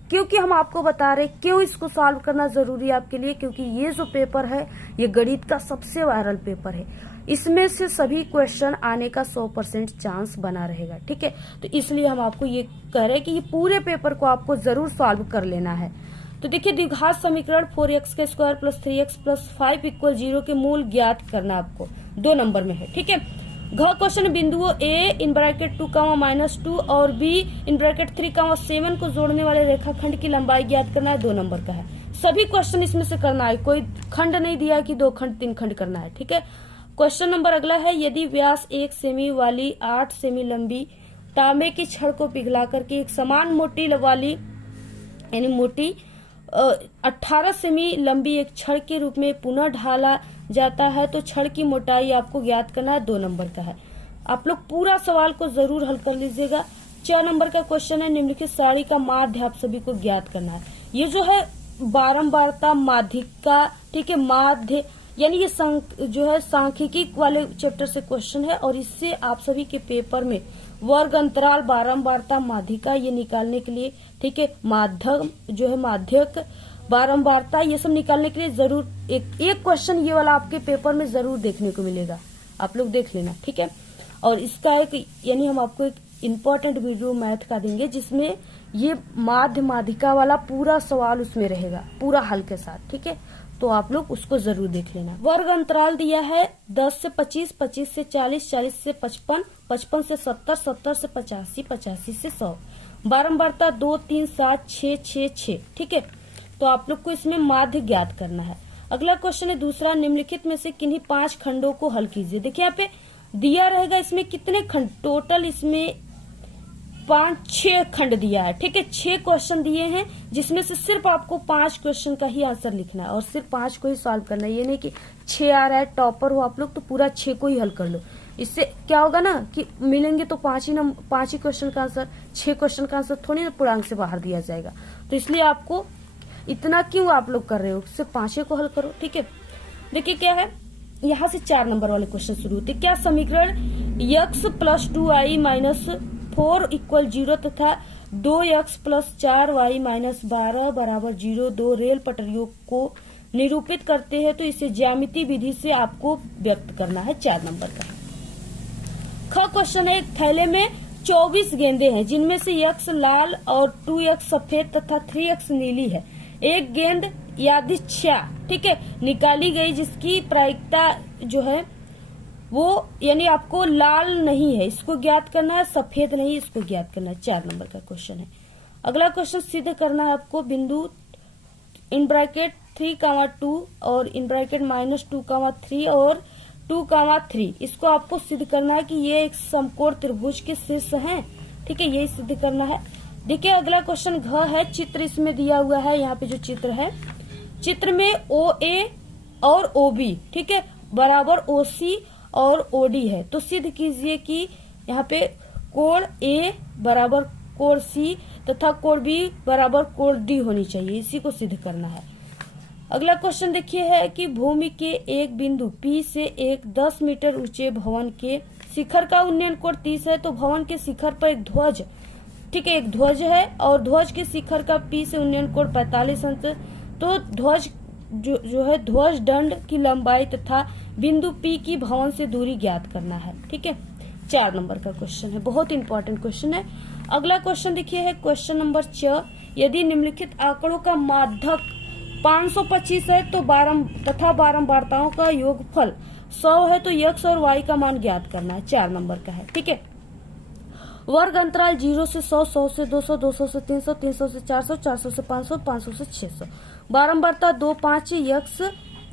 क्योंकि हम आपको बता रहे क्यों इसको सॉल्व करना जरूरी है आपके लिए, क्योंकि ये जो पेपर है ये गणित का सबसे वायरल पेपर है, इसमें से सभी क्वेश्चन आने का 100% चांस बना रहेगा, ठीक है। तो इसलिए हम आपको ये कह रहे हैं कि ये पूरे पेपर को आपको जरूर सॉल्व कर लेना है। तो देखिए द्विघात समीकरण 4x का स्क्वायर प्लस 3x प्लस 5 = 0 के मूल ज्ञात करना आपको 2 नंबर में है, ठीक है। घ क्वेश्चन बिंदुओं A (2, -2) और B (3, 7) को जोड़ने वाले रेखाखंड की लंबाई ज्ञात करना है, 2 नंबर का है। सभी क्वेश्चन इसमें से करना है, कोई खंड नहीं दिया कि 2 खंड 3 खंड करना है, ठीक है। क्वेश्चन नंबर अगला है, यदि व्यास 1 सेमी वाली 8 सेमी लंबी तांबे की छड़ को पिघला करके एक समान मोटी वाली यानी मोटी 18 सेमी लंबी एक छड़ के रूप में पुनः ढाला जाता है तो छड़ की मोटाई आपको ज्ञात करना है, 2 नंबर का है। आप लोग पूरा सवाल को जरूर हल कर लीजिएगा। 4 नंबर का क्वेश्चन है, निम्नलिखित सारणी का माध्य आप सभी को ज्ञात करना है। ये जो है बारंबारता माध्यिका, ठीक है, माध्य यानी ये जो है सांख्यिकी वाले चैप्टर से क्वेश्चन है और इससे आप सभी के पेपर में वर्ग अंतराल बारंबारता माध्यिका ये निकालने के लिए, ठीक है, माध्यम जो है माध्यक बारंबारता ये सब निकालने के लिए जरूर एक क्वेश्चन ये वाला आपके पेपर में जरूर देखने को मिलेगा, आप लोग देख लेना, ठीक है। और इसका एक यानी हम आपको एक इम्पोर्टेंट वीडियो मैथ का देंगे जिसमें ये माध्य माध्यिका वाला पूरा सवाल उसमें रहेगा पूरा हल के साथ, ठीक है। तो आप लोग उसको जरूर देख लेना। वर्ग अंतराल दिया है 10 से 25, 25 से 40, 40 से 55, 55 से 70, 70 से 85, 85 से 100, बारंबारता 2, 3, 7, 6, 6, 6, ठीक है। तो आप लोग को इसमें माध्य ज्ञात करना है। अगला क्वेश्चन है दूसरा, निम्नलिखित में से किन्हीं 5 खंडों को हल कीजिए। देखिए यहाँ पे दिया रहेगा इसमें कितने खंड, टोटल इसमें 5-6 खंड दिया है, ठीक है। 6 क्वेश्चन दिए हैं जिसमें से सिर्फ आपको 5 क्वेश्चन का ही आंसर लिखना है और सिर्फ 5 को ही सॉल्व करना है। ये नहीं कि 6 आ रहा है, टॉपर हो आप लोग तो पूरा 6 को ही हल कर लो, इससे क्या होगा ना कि मिलेंगे तो 5 ही क्वेश्चन का आंसर, 6 क्वेश्चन का आंसर थोड़ी ना पूर्णांक से बाहर दिया जाएगा। तो इसलिए आपको इतना क्यों आप लोग कर रहे हो, सिर्फ 5 को हल करो। ठीक है, देखिए क्या है, यहाँ से 4 नंबर वाले क्वेश्चन शुरू होते। क्या समीकरण x + 2i - 4 = 0 तथा 2x + 4y - 12 = 0 दो रेल पटरियों को निरूपित करते हैं, तो इसे ज्यामिति विधि से आपको व्यक्त करना है। 4 नंबर का ख क्वेश्चन है, एक थैले में 24 गेंदें हैं जिनमें से x लाल और 2x सफेद तथा 3x नीली है। एक गेंद यादृच्छा, ठीक है, निकाली गई जिसकी प्रायिकता जो है वो यानी आपको लाल नहीं है, इसको ज्ञात करना है, सफेद नहीं, इसको ज्ञात करना है। 4 नंबर का क्वेश्चन है। अगला क्वेश्चन सिद्ध करना है आपको बिंदु (3,2) और (-2,3) और 2,3, इसको आपको सिद्ध करना है कि ये एक समकोण त्रिभुज के शीर्ष हैं। ठीक है, यही सिद्ध करना है। देखिए अगला क्वेश्चन घ है, चित्र इसमें दिया हुआ है। यहाँ पे जो चित्र है, चित्र में OA और OB, ठीक है, बराबर OC और OD है। तो सिद्ध कीजिए कि यहाँ पे कोण A बराबर कोण C तथा कोण B बराबर कोण D होनी चाहिए, इसी को सिद्ध करना है। अगला क्वेश्चन देखिए है कि भूमि के एक बिंदु P से एक 10 मीटर ऊंचे भवन के शिखर का उन्नयन कोण 30 है। तो भवन के शिखर पर एक ध्वज, ठीक है, एक ध्वज है और ध्वज के शिखर का P से उन्नयन कोण 45 अंश। तो ध्वज जो है ध्वज दंड की लंबाई तथा बिंदु P की भवन से दूरी ज्ञात करना है। ठीक है, 4 नंबर का क्वेश्चन है, बहुत इंपॉर्टेंट क्वेश्चन है। अगला क्वेश्चन देखिए है क्वेश्चन नंबर 6, यदि निम्नलिखित आंकड़ों का माध्यक 525 है तो तथा बारंबारताओं का योगफल 100 है तो x और y का मान ज्ञात करना है। 4 नंबर का है। ठीक है, वर्ग अंतराल 0 से 100, 100 से 200, 200 से 300, 300 से 400, 400 से 500, 500 से 600। बारंबारता 2, 5, x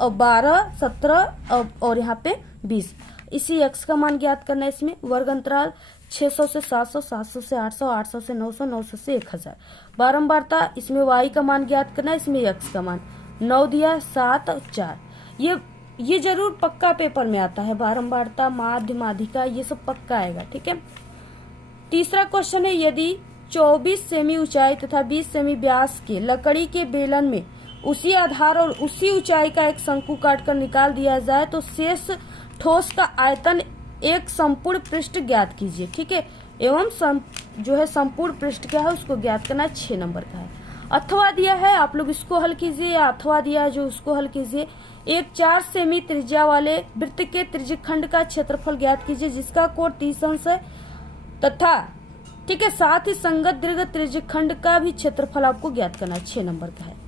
और 12, 17 और यहाँ पे 20, इसी x का मान ज्ञात करना है। इसमें वर्ग अंतराल 600 से 700, 700 से 800, 800 से 900, 900 से 1000। बारंबारता इसमें y का मान ज्ञात करना है, इसमें x का मान 9 दिया, 7 और 4। ये जरूर पक्का पेपर में आता है, बारंबारता, माध्य, माध्यिका, ये सब पक्का आएगा। ठीक है, तीसरा क्वेश्चन है, यदि 24 सेमी ऊंचाई तथा 20 सेमी व्यास के लकड़ी के बेलन में उसी आधार और उसी ऊंचाई का एक शंकु काटकर निकाल दिया जाए तो शेष ठोस का आयतन एक संपूर्ण पृष्ठ ज्ञात कीजिए। ठीक है, एवं जो है संपूर्ण पृष्ठ क्या है उसको ज्ञात करना है। 6 नंबर का है। अथवा दिया है, आप लोग इसको हल कीजिए, या अथवा दिया है जो उसको हल कीजिए। एक 4 सेमी त्रिज्या वाले वृत्त के त्रिज्यखंड का क्षेत्रफल ज्ञात कीजिए जिसका कोण 30 अंश है तथा, ठीक है, साथ ही संगत दीर्घ त्रिज्यखंड का भी क्षेत्रफल आपको ज्ञात करना है। 6 नंबर का है।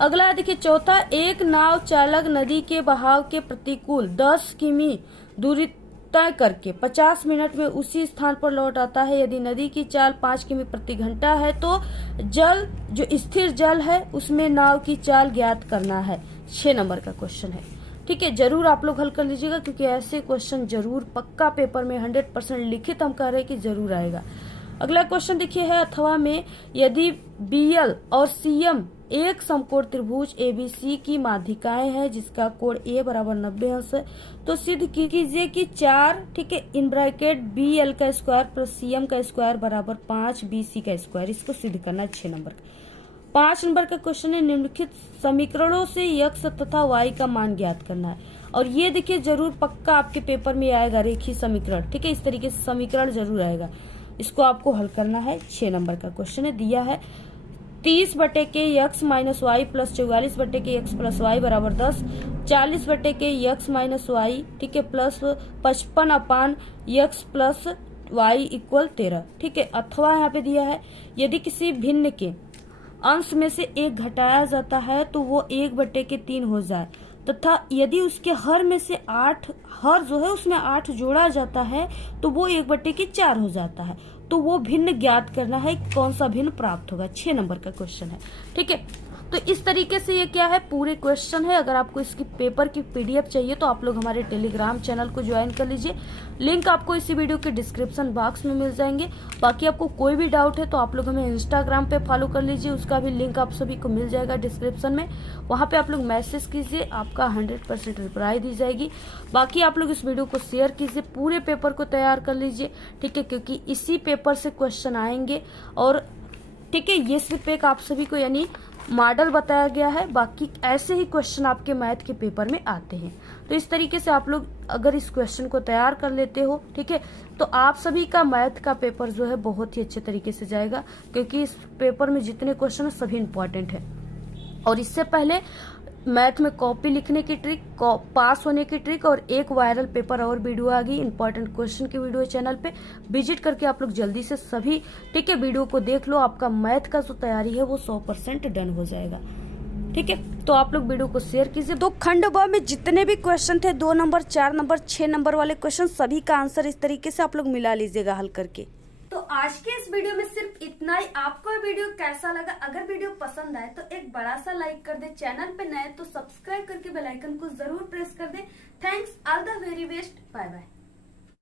अगला देखिए चौथा, एक नाव चालक नदी के बहाव के प्रतिकूल 10 किमी दूरी तय करके 50 मिनट में उसी स्थान पर लौट आता है। यदि नदी की चाल 5 किमी प्रति घंटा है तो जल जो स्थिर जल है उसमें नाव की चाल ज्ञात करना है। 6 नंबर का क्वेश्चन है। ठीक है, जरूर आप लोग हल कर लीजिएगा क्योंकि ऐसे क्वेश्चन जरूर पक्का पेपर में 100% लिखित हम कह रहे हैं कि जरूर आएगा। अगला क्वेश्चन देखिए है, अथवा में यदि BL और CM एक समकोण त्रिभुज ABC की माध्यिकाएं हैं जिसका कोण A बराबर 90 अंश है तो सिद्ध कीजिए कि 4, ठीक है, इन ब्रैकेट BL का स्क्वायर प्लस CM का स्क्वायर बराबर 5 BC का स्क्वायर, इसको सिद्ध करना है। 6 नंबर का। 5 नंबर का क्वेश्चन है, निम्नलिखित समीकरणों से x तथा y का मान ज्ञात करना है। और ये देखिए जरूर पक्का आपके पेपर में आएगा, रेखीय समीकरण। ठीक है, इस तरीके से समीकरण जरूर आएगा, इसको आपको हल करना है। 6 नंबर का क्वेश्चन है, दिया है 30 बटे के x माइनस वाई प्लस 44 बटे के x प्लस वाई बराबर 10, 40 बटे के x माइनस वाई, ठीक है, प्लस 55 अपान x प्लस वाई इक्वल 13। ठीक है, अथवा यहाँ पे दिया है यदि किसी भिन्न के अंश में से 1 घटाया जाता है तो वो 1 बटे के 3 हो जाए तथा यदि उसके हर में से 8 हर जो है उसमें 8 जोड़ा जाता है तो वो 1 बटे के 4 हो जाता है। तो वो भिन्न ज्ञात करना है, कौन सा भिन्न प्राप्त होगा। 6 नंबर का क्वेश्चन है। ठीक है, तो इस तरीके से ये क्या है, पूरे क्वेश्चन है। अगर आपको इसकी पेपर की पीडीएफ चाहिए तो आप लोग हमारे टेलीग्राम चैनल को ज्वाइन कर लीजिए, लिंक आपको इसी वीडियो के डिस्क्रिप्शन बॉक्स में मिल जाएंगे। बाकी आपको कोई भी डाउट है तो आप लोग हमें इंस्टाग्राम पे फॉलो कर लीजिए, उसका भी लिंक आप सभी को मिल जाएगा डिस्क्रिप्शन में। वहां पे आप लोग मैसेज कीजिए, आपका 100% रिप्लाई दी जाएगी। बाकी आप लोग इस वीडियो को शेयर कीजिए, पूरे पेपर को तैयार कर लीजिए, ठीक है, क्योंकि इसी पेपर से क्वेश्चन आएंगे। और ठीक है, ये सिर्फ एक आप सभी को यानी मॉडल बताया गया है, बाकी ऐसे ही क्वेश्चन आपके मैथ के पेपर में आते हैं। तो इस तरीके से आप लोग अगर इस क्वेश्चन को तैयार कर लेते हो, ठीक है, तो आप सभी का मैथ का पेपर जो है बहुत ही अच्छे तरीके से जाएगा, क्योंकि इस पेपर में जितने क्वेश्चन है सभी इंपॉर्टेंट है। और इससे पहले मैथ में कॉपी लिखने की ट्रिक, पास होने की ट्रिक और एक वायरल पेपर और वीडियो आ गई इंपॉर्टेंट क्वेश्चन की वीडियो चैनल पे, विजिट करके आप लोग जल्दी से सभी, ठीक है, वीडियो को देख लो। आपका मैथ का जो तैयारी है वो 100% डन हो जाएगा, ठीक है। तो आप लोग वीडियो को शेयर कीजिए। तो खंड ब में जितने भी क्वेश्चन थे, 2 नंबर, 4 नंबर, 6 नंबर वाले क्वेश्चन, सभी का आंसर इस तरीके से आप लोग मिला लीजिएगा हल करके। तो आज के इस वीडियो में सिर्फ इतना ही। आपको ये वीडियो कैसा लगा? अगर वीडियो पसंद आए तो एक बड़ा सा लाइक कर दे, चैनल पे नए तो सब्सक्राइब करके बेल आइकन को जरूर प्रेस कर दे। Thanks, all the very best, bye bye.